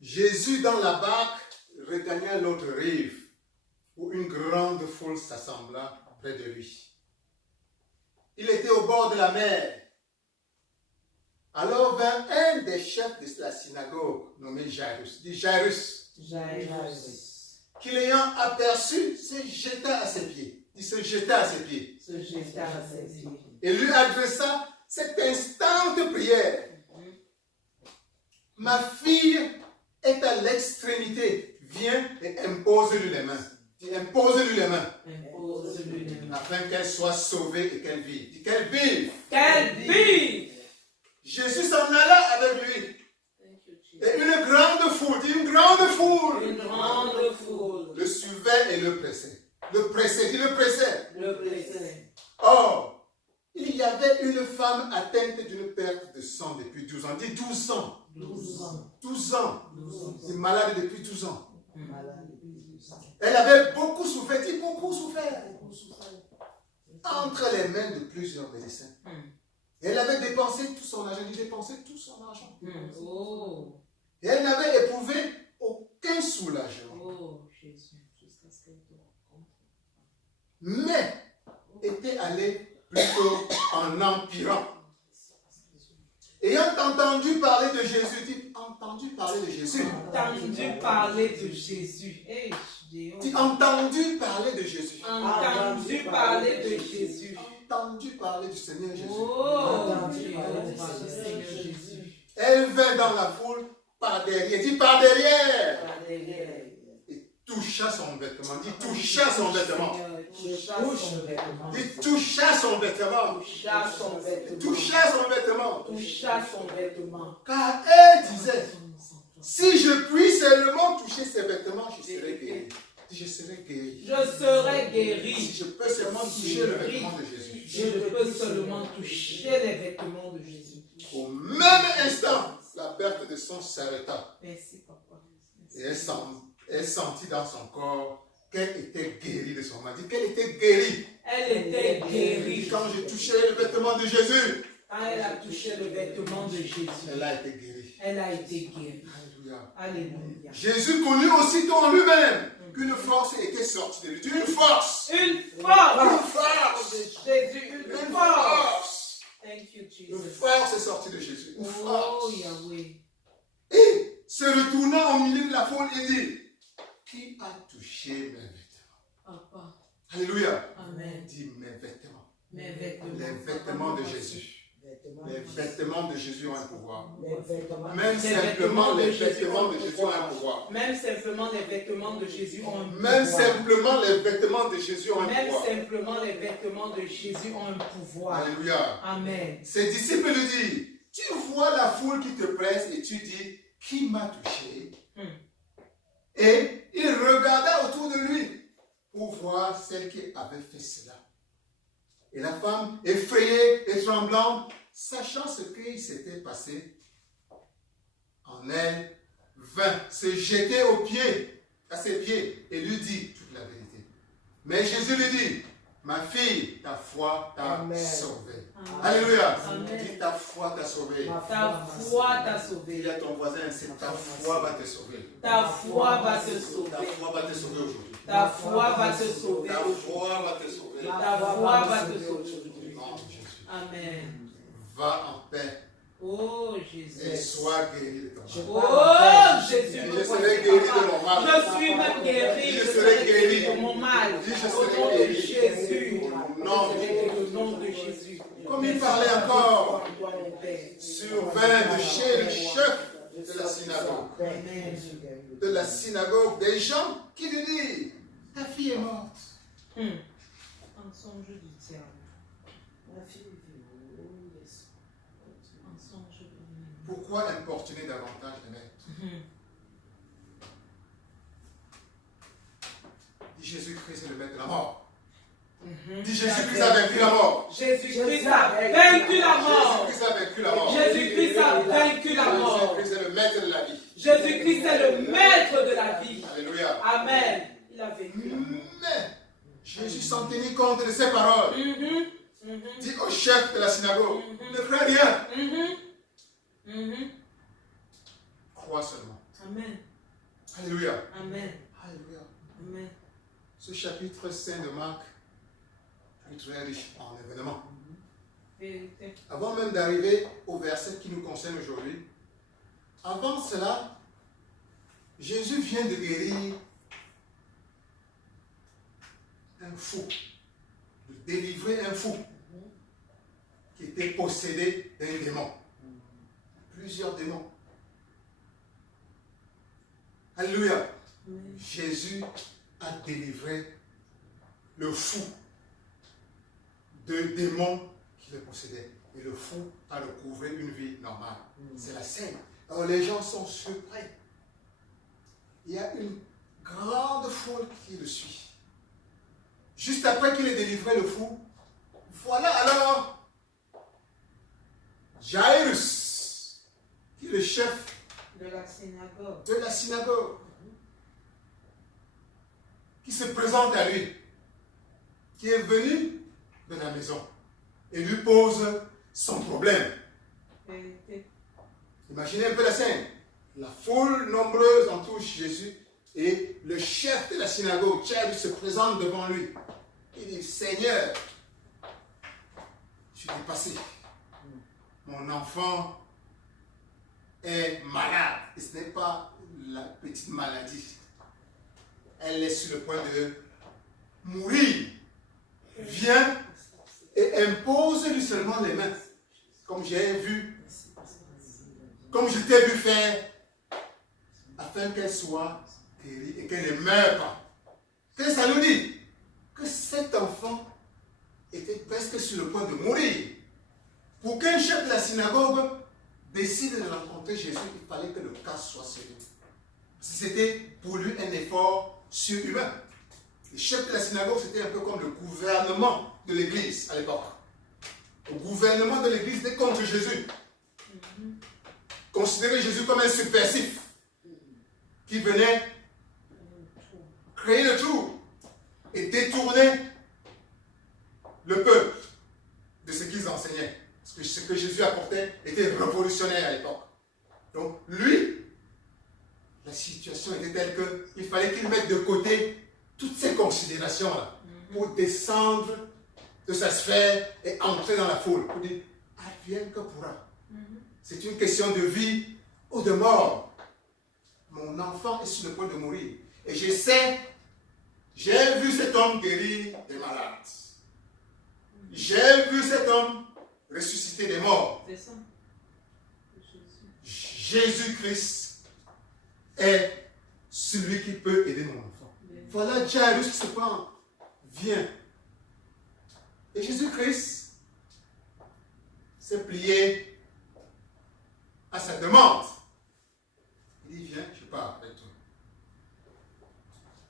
Jésus dans la barque regagna l'autre rive, où une grande foule s'assembla près de lui. Il était au bord de la mer. Alors vint un des chefs de la synagogue, nommé Jairus. Dit Jairus. Qui l'ayant aperçu, se jeta à ses pieds. Il se jeta à ses pieds. Et lui adressa cette instante prière. Ma fille est à l'extrémité. Viens et impose-lui les mains. Impose-lui les mains. Afin qu'elle soit sauvée et qu'elle vive. Dis qu'elle vive. Qu'elle vive. Jésus s'en alla avec lui. Et une grande foule, Une grande foule. le suivait et le pressait. Le pressait. Or, il y avait une femme atteinte d'une perte de sang depuis 12 ans. Dis 12 ans. 12 ans. Elle est malade depuis 12 ans. Elle avait beaucoup souffert. Dis beaucoup souffert. Entre les mains de plusieurs médecins. Elle avait dépensé tout son argent. Il dépensait tout son argent. Et elle n'avait éprouvé aucun soulagement. Mais était allée plutôt en empirant. Ayant entendu parler de Jésus, dit entendu parler de Jésus. Entendu parler de Jésus. Dit entendu parler de Jésus. Entendu parler de Jésus. Entendu parler du Seigneur Jésus. Entendu parler du Seigneur Jésus. Elle vint dans la foule par derrière. Dit par derrière. Et toucha son vêtement. Dit toucha son vêtement. Dit toucha son vêtement. Toucha son vêtement. Car elle disait, si je puis seulement toucher ses vêtements, je serai guéri. Je serai guéri. Je serai guéri. Si je peux seulement toucher le vêtement de Jésus. Je peux seulement toucher les vêtements de Jésus. Au même instant, la perte de sang s'arrêta. Merci, papa. Et elle sentit dans son corps qu'elle était guérie de son mal. Dit qu'elle était guérie. Elle était guérie. Quand j'ai touché le vêtement de Jésus, Quand elle a touché le vêtement de Jésus, Elle a été guérie. elle a été guérie. Alléluia. Alléluia. Jésus connut aussitôt en lui-même qu'une force était sortie de lui. Une force. Une force. Une force. Jésus, une Une force. force. Thank you, Une Jesus. force est sortie de Jésus. Une Oh, force. Yahweh. Et se retournant au milieu de la foule, il dit, qui a touché mes vêtements? Papa. Alléluia. Amen. Dis mes vêtements. Mes vêtements. Les vêtements de Jésus. Les vêtements de Jésus ont un pouvoir. Même Même simplement les vêtements de Jésus ont un pouvoir. Même simplement les vêtements de Jésus ont un Même pouvoir. simplement les vêtements de Jésus ont un Même pouvoir. simplement les vêtements de Jésus ont un pouvoir. Alléluia. Amen. Ses disciples lui disent, tu vois la foule qui te presse et tu dis, qui m'a touché? Et il regarda autour de lui pour voir celle qui avait fait cela. Et la femme, effrayée et tremblante, sachant ce qui s'était passé en elle, vint se jeter à ses pieds et lui dit toute la vérité. Mais Jésus lui dit, ma fille, ta foi t'a sauvée. Alléluia. Amen. Dis ta foi t'a sauvée. Ta foi t'a sauvé. Dis à ton voisin, c'est ta foi va te sauver. Ta foi va te Ta sauver. foi va te sauver aujourd'hui. Ta foi va te sauver. Ta foi va te sauver. Ta foi va te sauver Au aujourd'hui. nom de Jésus. Amen. Va en paix Oh et Jésus. sois guéri de ton mal. Oh Jésus. Je serai guéri de mon mal. Je suis même guéri. Je serai guéri de mon mal. Dis, je Au serai nom de guéri. Jésus. Au nom de Jésus. Au nom de Jésus. Comme il parlait encore Toi, mon Père. survint de chez le chef de la synagogue. Amen. De la synagogue, des gens qui lui disent, ta fille est morte. Un songe du diable. Un songe du Pourquoi importuner davantage les maîtres? Dis Jésus-Christ est le maître de la mort. Dis Jésus-Christ a vaincu la mort. Jésus-Christ a vaincu la mort. Jésus-Christ a vaincu la mort. Jésus-Christ a vaincu la mort. Jésus-Christ est le maître de la vie. Jésus-Christ est le maître de la vie. Alléluia. Amen. Il a vaincu la mort. Mais Jésus s'en tenait compte de ces paroles. Dit au chef de la synagogue, ne crains rien. Crois seulement. Amen. Alléluia. Amen. Alléluia. Amen. Ce chapitre 5 de Marc est très riche en événements. Vérité. Avant même d'arriver au verset qui nous concerne aujourd'hui, avant cela, Jésus vient de guérir un fou, de délivrer un fou qui était possédé d'un démon. Plusieurs démons. Alléluia. Jésus a délivré le fou de démons qui le possédaient. Et le fou a recouvré une vie normale. C'est la scène. Alors les gens sont surpris. Il y a une grande foule qui le suit. Juste après qu'il ait délivré le fou, voilà alors Jairus, qui est le chef De la synagogue. de la synagogue, qui se présente à lui, qui est venu de la maison et lui pose son problème. Vérité. Imaginez un peu la scène. La foule nombreuse entoure Jésus et le chef de la synagogue, Jairus, se présente devant lui. Il dit, Seigneur, je suis dépassé. Mon enfant est malade. Et ce n'est pas la petite maladie. Elle est sur le point de mourir. Viens et impose-lui seulement les mains. Comme j'ai vu, comme je t'ai vu faire, afin qu'elle soit guérie et qu'elle ne meure pas. Qu'est-ce que ça nous dit? Que cet enfant était presque sur le point de mourir. Pour qu'un chef de la synagogue décide de rencontrer Jésus, il fallait que le cas soit sérieux. C'était pour lui un effort surhumain. Le chef de la synagogue, c'était un peu comme le gouvernement de l'église à l'époque. Le gouvernement de l'église était contre Jésus. Considérait Jésus comme un subversif qui venait créer le trou et détourner le peuple de ce qu'ils enseignaient. Parce que ce que Jésus apportait était révolutionnaire à l'époque. Donc, lui, la situation était telle qu'il fallait qu'il mette de côté toutes ces considérations-là pour descendre de sa sphère et entrer dans la foule. Pour dire, advienne que pourra. C'est une question de vie ou de mort. Mon enfant est sur le point de mourir. Et je sais, j'ai vu cet homme guérir des malades. J'ai vu cet homme ressusciter des morts. C'est ça. Jésus-Christ est celui qui peut aider mon enfant. Voilà Jairus qui se prend. Viens. Et Jésus-Christ s'est plié à sa demande. Il dit, viens, je pars avec toi.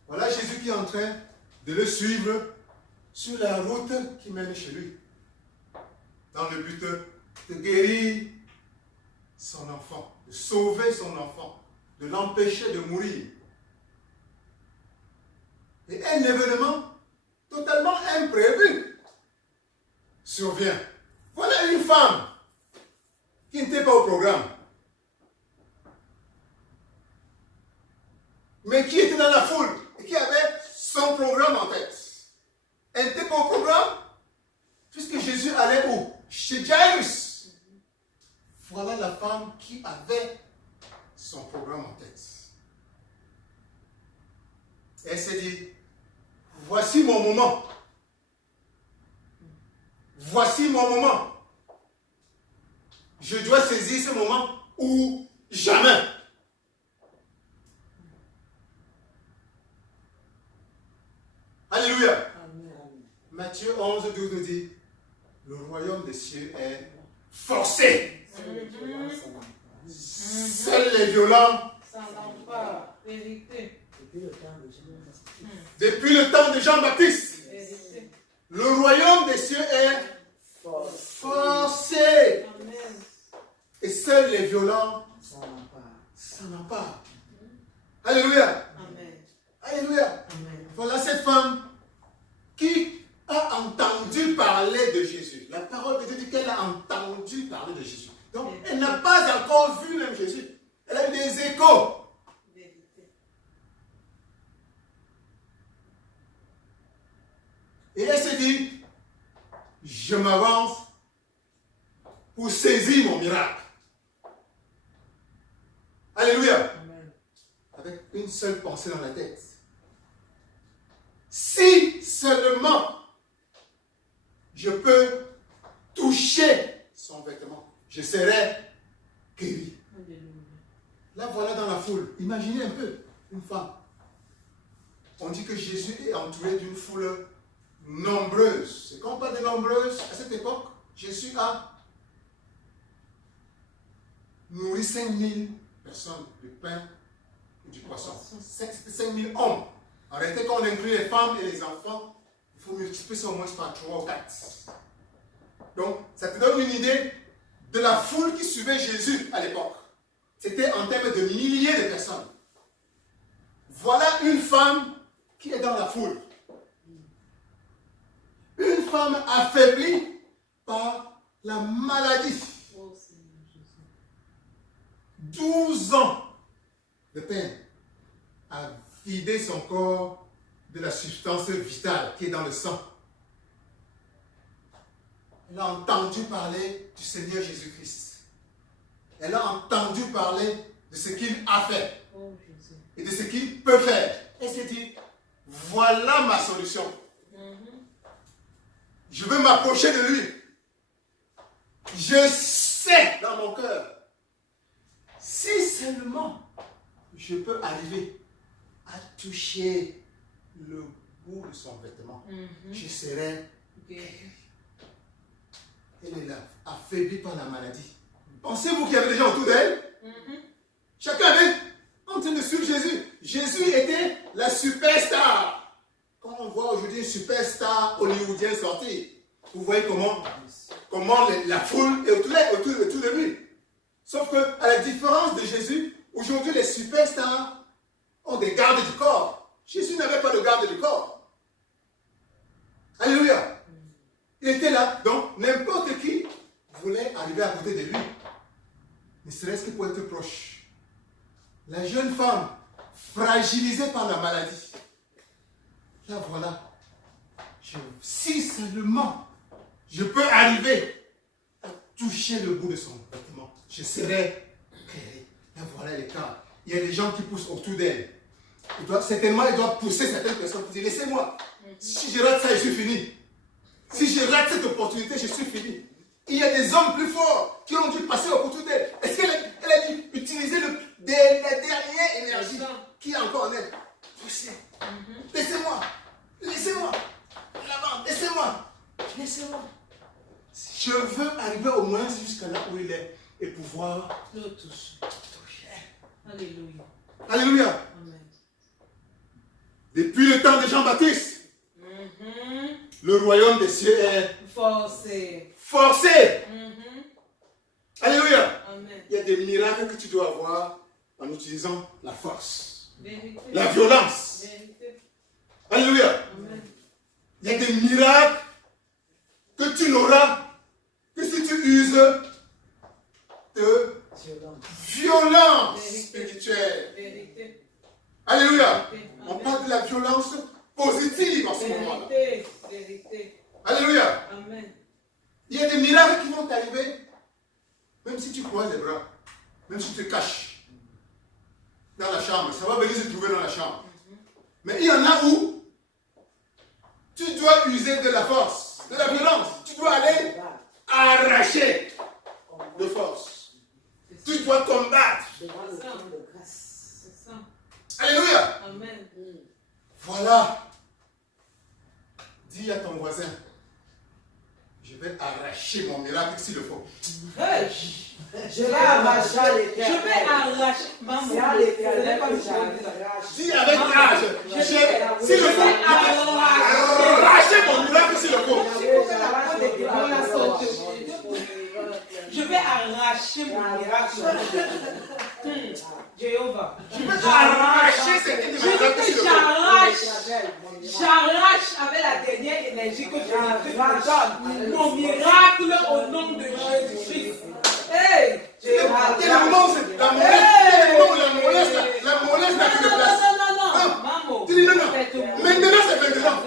Voilà Jésus qui est en train de le suivre sur la route qui mène chez lui. Dans le but de guérir son enfant, de sauver son enfant, de l'empêcher de mourir. Et un événement totalement imprévu survient. Voilà une femme qui n'était pas au programme, mais qui était dans la foule et qui avait son programme en tête. Elle n'était pas au programme puisque Jésus allait où? Chez Jairus. Voilà la femme qui avait son programme en tête. Elle s'est dit, voici mon moment. Voici mon moment. Je dois saisir ce moment ou jamais. Alléluia. Matthieu 11, 12 nous dit, le royaume des cieux est forcé. Seuls les violents, Ça l'empare. Vérité. depuis le temps de Jean-Baptiste, Vérité. le royaume des cieux est forcé. Amen. Et seuls les violents s'en emparent. Alléluia. Amen. Alléluia. Voilà cette femme qui a entendu parler de Jésus. La parole de Dieu dit qu'elle a entendu parler de Jésus. Donc, elle n'a pas encore vu même Jésus. Elle a eu des échos. Vérité. Et elle s'est dit, je m'avance pour saisir mon miracle. Alléluia. Avec une seule pensée dans la tête. Si seulement je peux toucher son vêtement, je serai guéri. Là, voilà dans la foule. Imaginez un peu une femme. On dit que Jésus est entouré d'une foule nombreuse. Et quand on parle de nombreuse, à cette époque, Jésus a nourri 5000 personnes du pain et du poisson. C'était 5000 hommes. En réalité, quand on inclut les femmes et les enfants, il faut multiplier ça au moins par 3 ou 4. Donc, ça te donne une idée de la foule qui suivait Jésus à l'époque. C'était en termes de milliers de personnes. Voilà une femme qui est dans la foule. Une femme affaiblie par la maladie. Oh Seigneur Jésus. 12 ans de peine à vider son corps de la substance vitale qui est dans le sang. Elle a entendu parler du Seigneur Jésus-Christ. Elle a entendu parler de ce qu'il a fait Oh Jésus. et de ce qu'il peut faire. Elle s'est dit, voilà ma solution. Je veux m'approcher de lui. Je sais dans mon cœur, si seulement je peux arriver à toucher le bout de son vêtement, je serai Guéri. Elle est là, affaiblie par la maladie. Pensez-vous qu'il y avait des gens autour d'elle? Chacun avait en train de suivre Jésus. Jésus était la superstar. Quand on voit aujourd'hui une superstar hollywoodienne sortir, vous voyez comment la foule est autour de lui. Sauf que, à la différence de Jésus, aujourd'hui les superstars ont des gardes du corps. Jésus n'avait pas de garde du corps. Alléluia. Il était là, donc n'importe qui voulait arriver à côté de lui, ne serait-ce que pour être proche. La jeune femme, fragilisée par la maladie, là voilà, si seulement je peux arriver à toucher le bout de son vêtement, je serai guéri. Là voilà les cas. Il y a des gens qui poussent autour d'elle. Certainement, elle doit pousser certaines personnes pour dire, laissez-moi. Si je rate ça, je suis fini. Si je rate cette opportunité, je suis fini. Il y a des hommes plus forts qui ont dû passer autour d'elle. Est-ce qu'elle a dû utiliser la dernière énergie qui est encore en elle? Poussez. Laissez-moi. Laissez-moi. Là-bas, laissez-moi. Laissez-moi. Je veux arriver au moins jusqu'à là où il est et pouvoir Le toucher. Alléluia. Alléluia. Amen. Depuis le temps de Jean-Baptiste, le royaume des cieux est Forcé. forcé. Alléluia. Amen. Il y a des miracles que tu dois avoir en utilisant la force, Vérité. la violence. Vérité. Alléluia. Amen. Il y a des miracles que tu n'auras que si tu uses de violence spirituelle. Vérité. Alléluia. Vérité. On Amen. parle de la violence positive en ce moment-là. Vérité. Vérité. Alléluia. Amen. Il y a des miracles qui vont t'arriver, même si tu croises les bras, même si tu te caches dans la chambre. Ça va venir se trouver dans la chambre. Mais il y en a où tu dois user de la force, de la violence. Tu dois aller arracher de force. Tu dois combattre. C'est ça. Alléluia. Amen. Voilà. Dis à ton voisin, je vais arracher mon miracle s'il le faut. Hey, Je vais arracher je l'éternel. vais arracher. Maman, C'est à l'éternel que je j'arrache. Dis avec rage, s'il le faut, vais arracher mon miracle s'il le faut. Je vais arracher mon miracle. Jéhovah. Je vais arracher cette Je miracle veux s'il que le faut. j'arrache avec la dernière énergie que je mon miracle au nom de Jésus-Christ. Hey! Il y a des moments où la mollesse n'a plus de place. Maman. Tu dis non, non. Maintenant, c'est maintenant.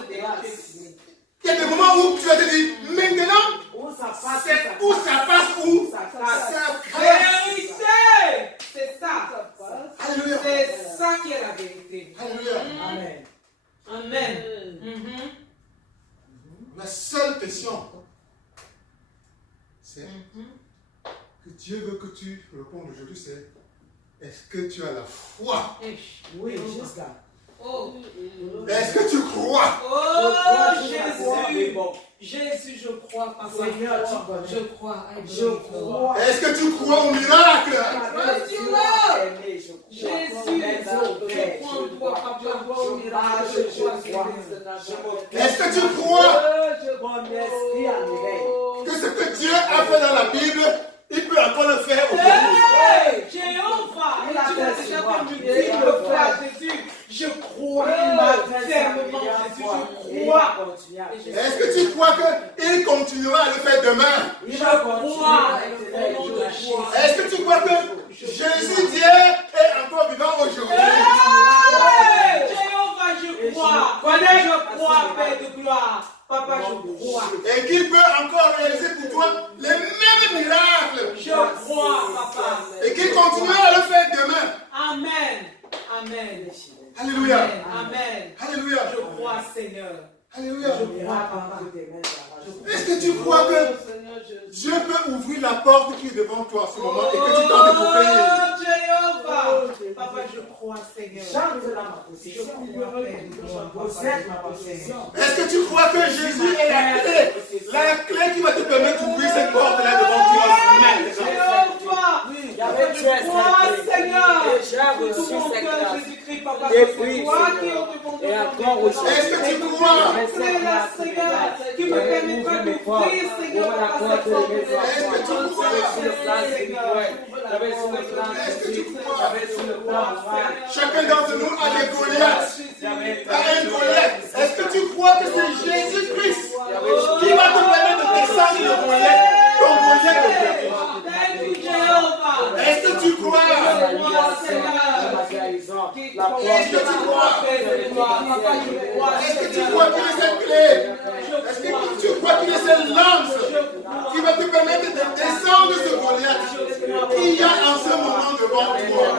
Il y a des moments où tu vas te dire, maintenant, Où ça passe, c'est où ça passe, où ça ça passe. passe. Vérité! C'est ça. Alléluia. C'est ça qui est la vérité. Alléluia. Amen. Amen. La seule question, c'est que Dieu veut que tu répondes aujourd'hui, c'est est-ce que tu as la foi? Oui, jusqu'à. Oh. Est-ce que tu crois? Oh, Jésus. Jésus, je crois, papa. Seigneur, tu connais. Je crois. Je crois. Est-ce que tu crois au miracle? Jésus, je crois en toi, papa. Est-ce que tu crois Mon esprit en éveil. que ce que Dieu a fait dans la Bible, il peut encore le faire aujourd'hui? Hey, Jéhovah, tu m'as déjà communiqué le frère Jésus. Je crois fermement, Jésus, je crois. Est-ce que tu crois qu'il continuera à le faire demain? Je crois au nom de Jésus. Est-ce que tu crois que Jésus Dieu est encore vivant aujourd'hui? Hey, Jéhovah, je crois. Je crois, Père de gloire. Papa, je crois. Et qu'il peut encore réaliser pour toi les mêmes miracles. Je crois, papa. Et qu'il continuera à le faire demain. Amen. Amen. Alléluia. Amen. Alléluia. Je crois, Seigneur. Alléluia. Je crois, papa. Est-ce que tu crois que Dieu peut ouvrir la porte qui est devant toi en ce moment et que tu tentes de payer? Oh, Jéhovah. Papa, je crois, Seigneur. Chante là ma position. Possède ma position. Est-ce que tu crois que Jésus est la clé qui va te permettre d'ouvrir cette porte-là devant toi maintenant? Jéhovah. Je crois, Seigneur. Déjà Tout reçu mon cette cœur, grâce. Jésus-Christ, papa. Depuis, C'est toi qui Seigneur. es au Et encore aujourd'hui. Est-ce que tu crois? C'est là, Seigneur, qui me permettra d'ouvrir, Seigneur, papa, cette porte. Est-ce que tu crois? Chacun d'entre nous a des Goliaths. A un Goliath. Est-ce que tu crois que c'est Jésus-Christ qui va te permettre de descendre le Goliath? Ton Goliath Thank you, Jehovah. Est-ce que tu crois? Est-ce que tu crois? Est-ce que tu crois qu'il est cette clé? Est-ce que tu crois qu'il est cette lance qui va te permettre de descendre ce Goliath qu'il y a en ce moment devant toi?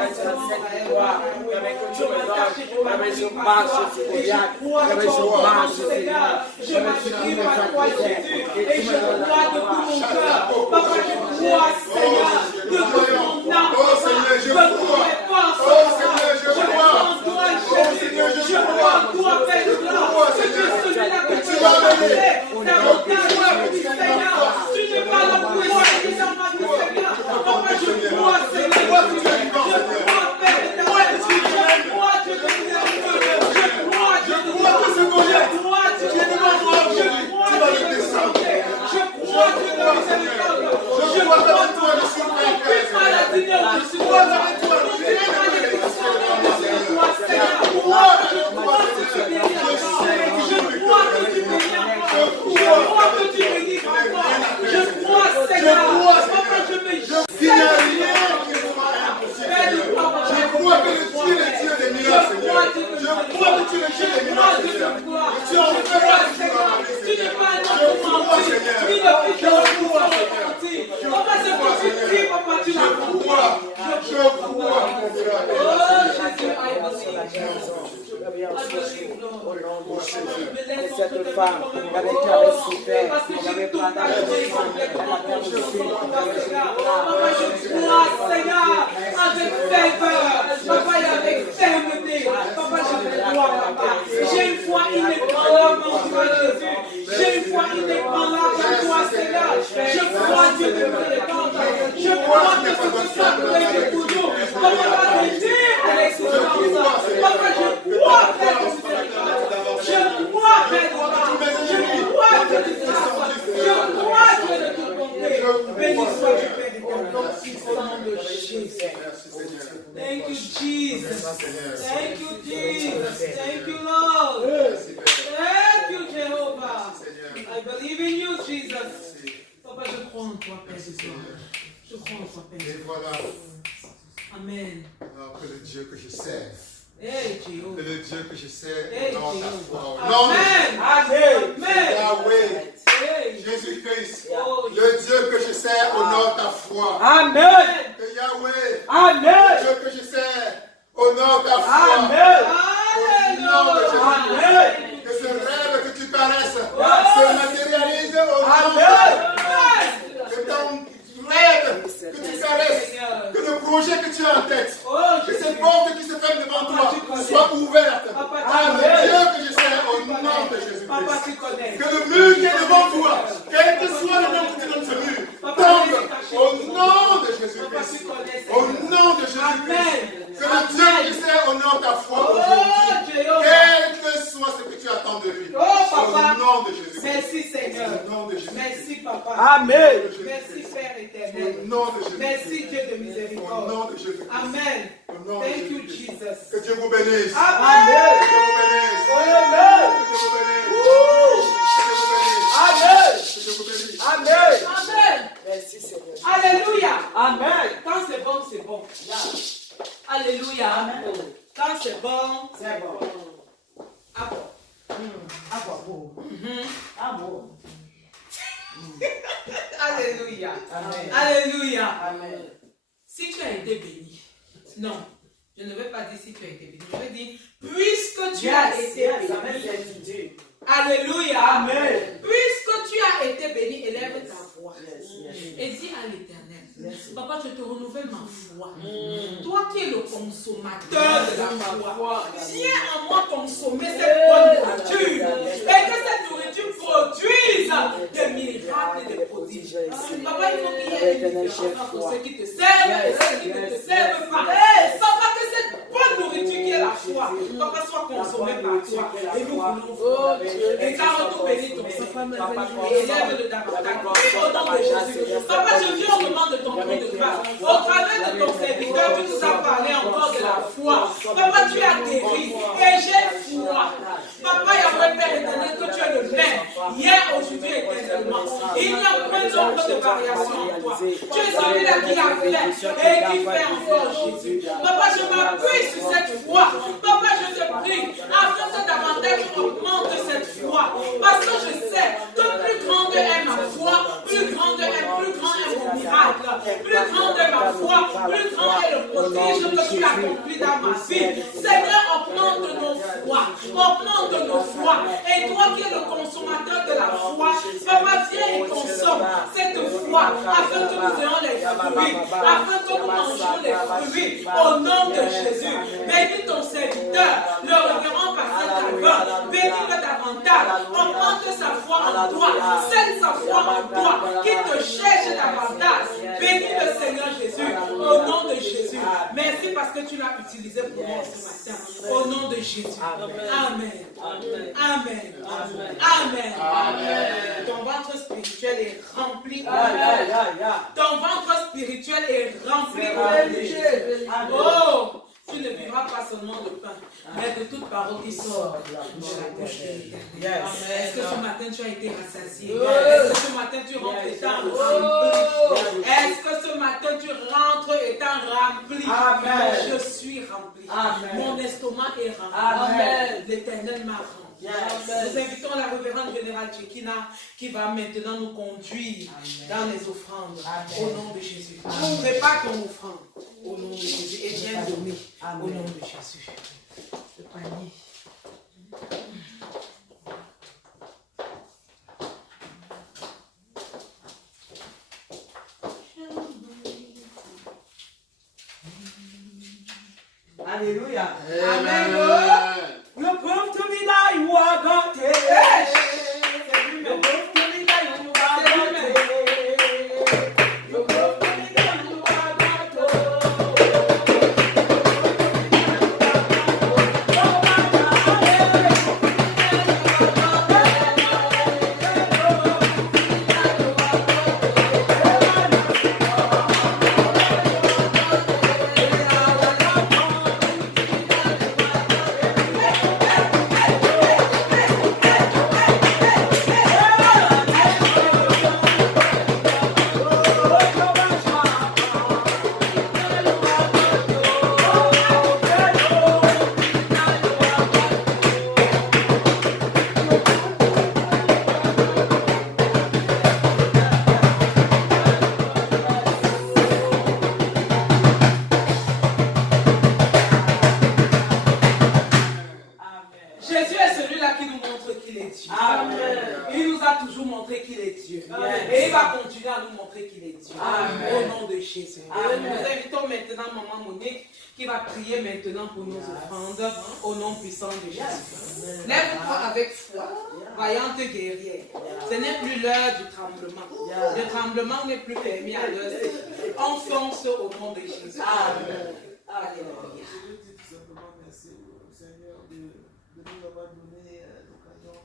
Je m'inscris par toi, Jésus, et je crois de tout mon cœur. Papa, je crois, Seigneur, de tout mon âme. Je crois, je crois en toi, Jésus. Je crois en toi, Père de gloire. Que tu es celui-là que tu vas mener. Davantage, Seigneur. Tu n'es pas là pour essayer dans ma vie, Seigneur. Papa, je crois, Seigneur. Je crois, Père de gloire. Je crois, Dieu de miséricorde. Je crois, Dieu de gloire. Je crois, Dieu de gloire. Je crois, Dieu de miséricorde. Je crois que toi, je suis aucune maladie ne me suit. Aucune maladie ne me suit. Seigneur. Je crois que tu bénis encore. Je crois que tu bénis encore. Je crois que tu bénis encore. Je crois, Seigneur. Papa, je me Il n'y a rien qui soit impossible. Je crois que tu es le Dieu des miracles, Seigneur. Je crois que tu es le Dieu des miracles, Seigneur. Tu en feras, Seigneur. Tu n'es pas un homme pour mentir. Tu ne fais pas pour mentir. Papa, c'est pour que tu pries, papa, tu l'as compris. Je crois, mon frère. Oh, Jésus, I believe, Lord. Cette femme avec qui avait souffert, Parce que qui j'ai avait tout partagé acheté son complètement elle a confiance perdu en toi, Seigneur. Papa, je crois, Seigneur, avec ferveur. Papa, et avec fermeté. Papa, je crois, papa. J'ai une foi inébranlable en toi, Jésus. J'ai une foi inébranlable en toi, Seigneur. Je crois, Dieu de miséricorde. Je crois que ce que tu as donné pour nous. Papa, va venir à l'existence. Papa, je crois, Père de miséricorde. Je crois, Père de gloire. Je crois, Dieu de grâce. Je crois, Dieu de toute bonté. Béni soit le Père éternel. Au nom de Jésus. Thank you, Jesus. Thank you, Jesus. Thank you, Lord. Thank you, Jehovah. I believe in you, Jesus. Papa, je crois en toi, Père de gloire. Je crois en toi, Père de Et gloire. voilà, Amen. que le Dieu que je sers, Hey, que Jehovah. le Dieu que je sers, Hey, honore ta Jehovah. foi. Au nom de Amen. Amen. Yahweh, Hey. Jésus-Christ, Oh, le Dieu que je sers, honore ta foi. Amen. Que Yahweh, Amen. le Dieu que je sers, honore ta foi. Amen. Alléluia. Que ce rêve que tu caresses se matérialise au nom de Amen. Que ton rêve que tu caresses, que le projet que tu as en tête, que ces portes qui se ferment devant toi soient ouvertes par le Dieu que je sers au nom de Papa, tu Jésus-Christ. connais. Que le mur qui est devant toi, quel que soit le nom que tu donnes ce mur, tombe au nom de Jésus-Christ. Au nom de Jésus-Christ. Que le Dieu que je sers honore ta foi aujourd'hui. Quel que soit ce que tu attends de lui. Au nom de Jésus-Christ. Merci, Seigneur. Au nom de Jésus-Christ. Merci, Papa. Amen. Merci, Père Au éternel. nom de Jésus-Christ. Merci, Dieu de Au miséricorde. nom de Jésus-Christ. Amen. Au nom de Thank you, Jésus-Christ. Jesus. Que Dieu vous bénisse. Amen. Que Dieu vous bénisse. Amen. Que Dieu vous bénisse. Amen. Que Dieu vous bénisse. Amen. Amen. Merci Seigneur. Alléluia. Amen. Quand c'est bon, c'est bon. Alléluia. Quand c'est bon, C'est bon. ah bon. Ah bon. Ah bon. Alléluia. Amen. Alléluia. Amen. Si tu as été béni, non, je ne vais pas dire si tu as été béni, je vais dire puisque tu as été béni. Alléluia. Amen. Puisque tu as été béni, élève ta voix Yes. et dis à l'Éternel, Yes. Papa, je te renouvelle ma foi. Toi qui es le consommateur de la foi, viens en moi consommer cette bonne nourriture et que cette nourriture produise des miracles et des prodiges. Papa, il faut qu'il y ait une différence entre ceux qui te servent et ceux qui ne te servent pas. Papa, que cette bonne nourriture qui est la foi, Papa, soit consommée par toi. Et nous voulons voir. Et car tout bénit ton sang. Et élève-le davantage. Au nom de Jésus. Papa, je viens au moment de ton trône de grâce. Au travers de ton serviteur, tu nous as parlé encore de la foi. Papa, tu as guéri. Et j'ai foi. Papa, Yahweh Père éternel, que tu es le même. Hier, aujourd'hui, éternellement. Il n'y a point d'ombre de variation en toi. Tu es celui-là qui a fait et qui fait encore, Jésus. Papa, je m'appuie sur cette foi. Papa, je te prie, afin que davantage tu augmentes cette foi. Parce que je sais que plus grande est ma foi, plus grand est mon miracle, plus grande est ma foi, plus grand est le prodige que tu as accompli dans ma vie. Seigneur, augmente nos foi, augmente nos foi. Et toi qui es le consommateur de la foi, Papa, viens et consomme cette foi, afin que nous ayons les fruits, afin que nous mangions les fruits, au nom de Jésus. Bénis ton serviteur, le révérend pasteur Calvin, bénis-le davantage, augmente sa foi en toi, scelle sa foi en toi, qui te cherche davantage. Bénis le Seigneur Jésus, au nom de Jésus. Merci parce que tu l'as utilisé pour moi ce matin, au nom de Jésus. Amen. Amen. Amen. Amen. Amen. Ton ventre spirituel est rempli. Ton ventre spirituel est rempli. Oh! Tu ne vivras pas seulement de pain, mais de toute parole qui sort de la bouche de l'Éternel. Est-ce que ce matin tu as été rassasié? Est-ce que ce matin tu rentres étant rempli? Est-ce que ce matin tu rentres étant rempli? Je suis rempli. Mon estomac est rempli. L'Éternel m'a rempli. Nous invitons la révérende générale Tchekina qui va maintenant nous conduire dans les offrandes au nom de Jésus. Prépare ton offrande au nom de Jésus et viens donner au nom de Jésus. Le panier. Alléluia. Amen. You prove to me that you are God. You prove to me that you are God. You prove to me that you are Jésus est celui-là qui nous montre qu'il est Dieu. Il nous a toujours montré qu'il est Dieu. Et il va continuer à nous montrer qu'il est Dieu. Au nom de Jésus. Nous invitons maintenant Maman Monique qui va prier maintenant pour nos offrandes au nom puissant de Jésus. Lève-toi avec foi, vaillante guerrière. Ce n'est plus l'heure du tremblement. Le tremblement n'est plus permis à l'heure. On fonce au nom de Jésus. Alléluia. Je veux dire tout simplement merci au Seigneur de nous avoir donné l'occasion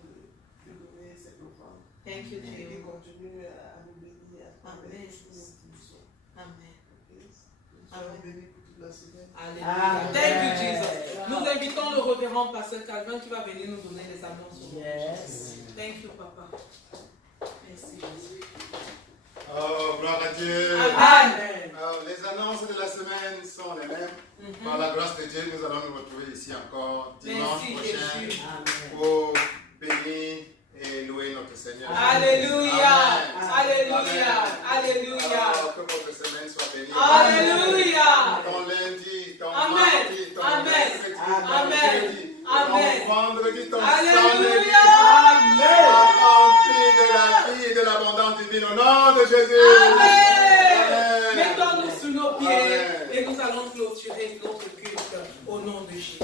de donner cette offrande. Thank you, Et Jesus. de continuer à nous bénir à travers Amen. toutes nos institutions. Amen. Nous soyons bénis pour toute la semaine. Alléluia. Thank you, Jesus. Nous invitons le révérend pasteur Calvin qui va venir nous donner les annonces. Thank you, Papa. Merci, Jésus. Oh, gloire à Dieu. Amen. Les annonces de la semaine sont les mêmes. Par la grâce de Dieu, nous allons nous retrouver ici encore dimanche Merci, prochain Jésus. pour bénir et louer notre Seigneur. Alléluia. Amen. Alléluia. Alléluia. Alors, que votre semaine soit bénie. Alléluia. Ton lundi, ton Amen. mardi, ton Amen. mercredi, ton Amen. jeudi, Amen. ton vendredi, ton Alléluia. samedi. Rempli de la vie et de l'abondance divine au nom de Jésus. Amen. Mettons-nous sur nos pieds Amen. et nous allons clôturer notre culte au nom de Jésus.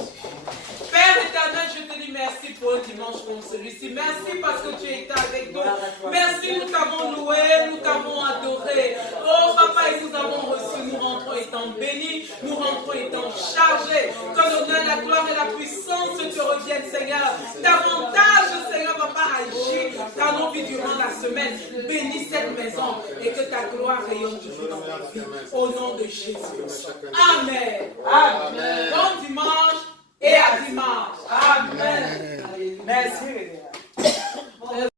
Père éternel, je te dis merci pour un dimanche comme celui-ci. Merci parce que tu étais avec nous. Merci, nous t'avons loué, nous t'avons adoré. Oh papa, et nous avons reçu, nous rentrons étant bénis, nous rentrons étant chargés. Que l'honneur, la gloire et la puissance te reviennent, Seigneur. Davantage, Seigneur, papa, agis dans nos vies durant la semaine. Bénis cette maison et que ta gloire rayonne toujours dans nos vies. Au nom de Jésus. Amen. Amen.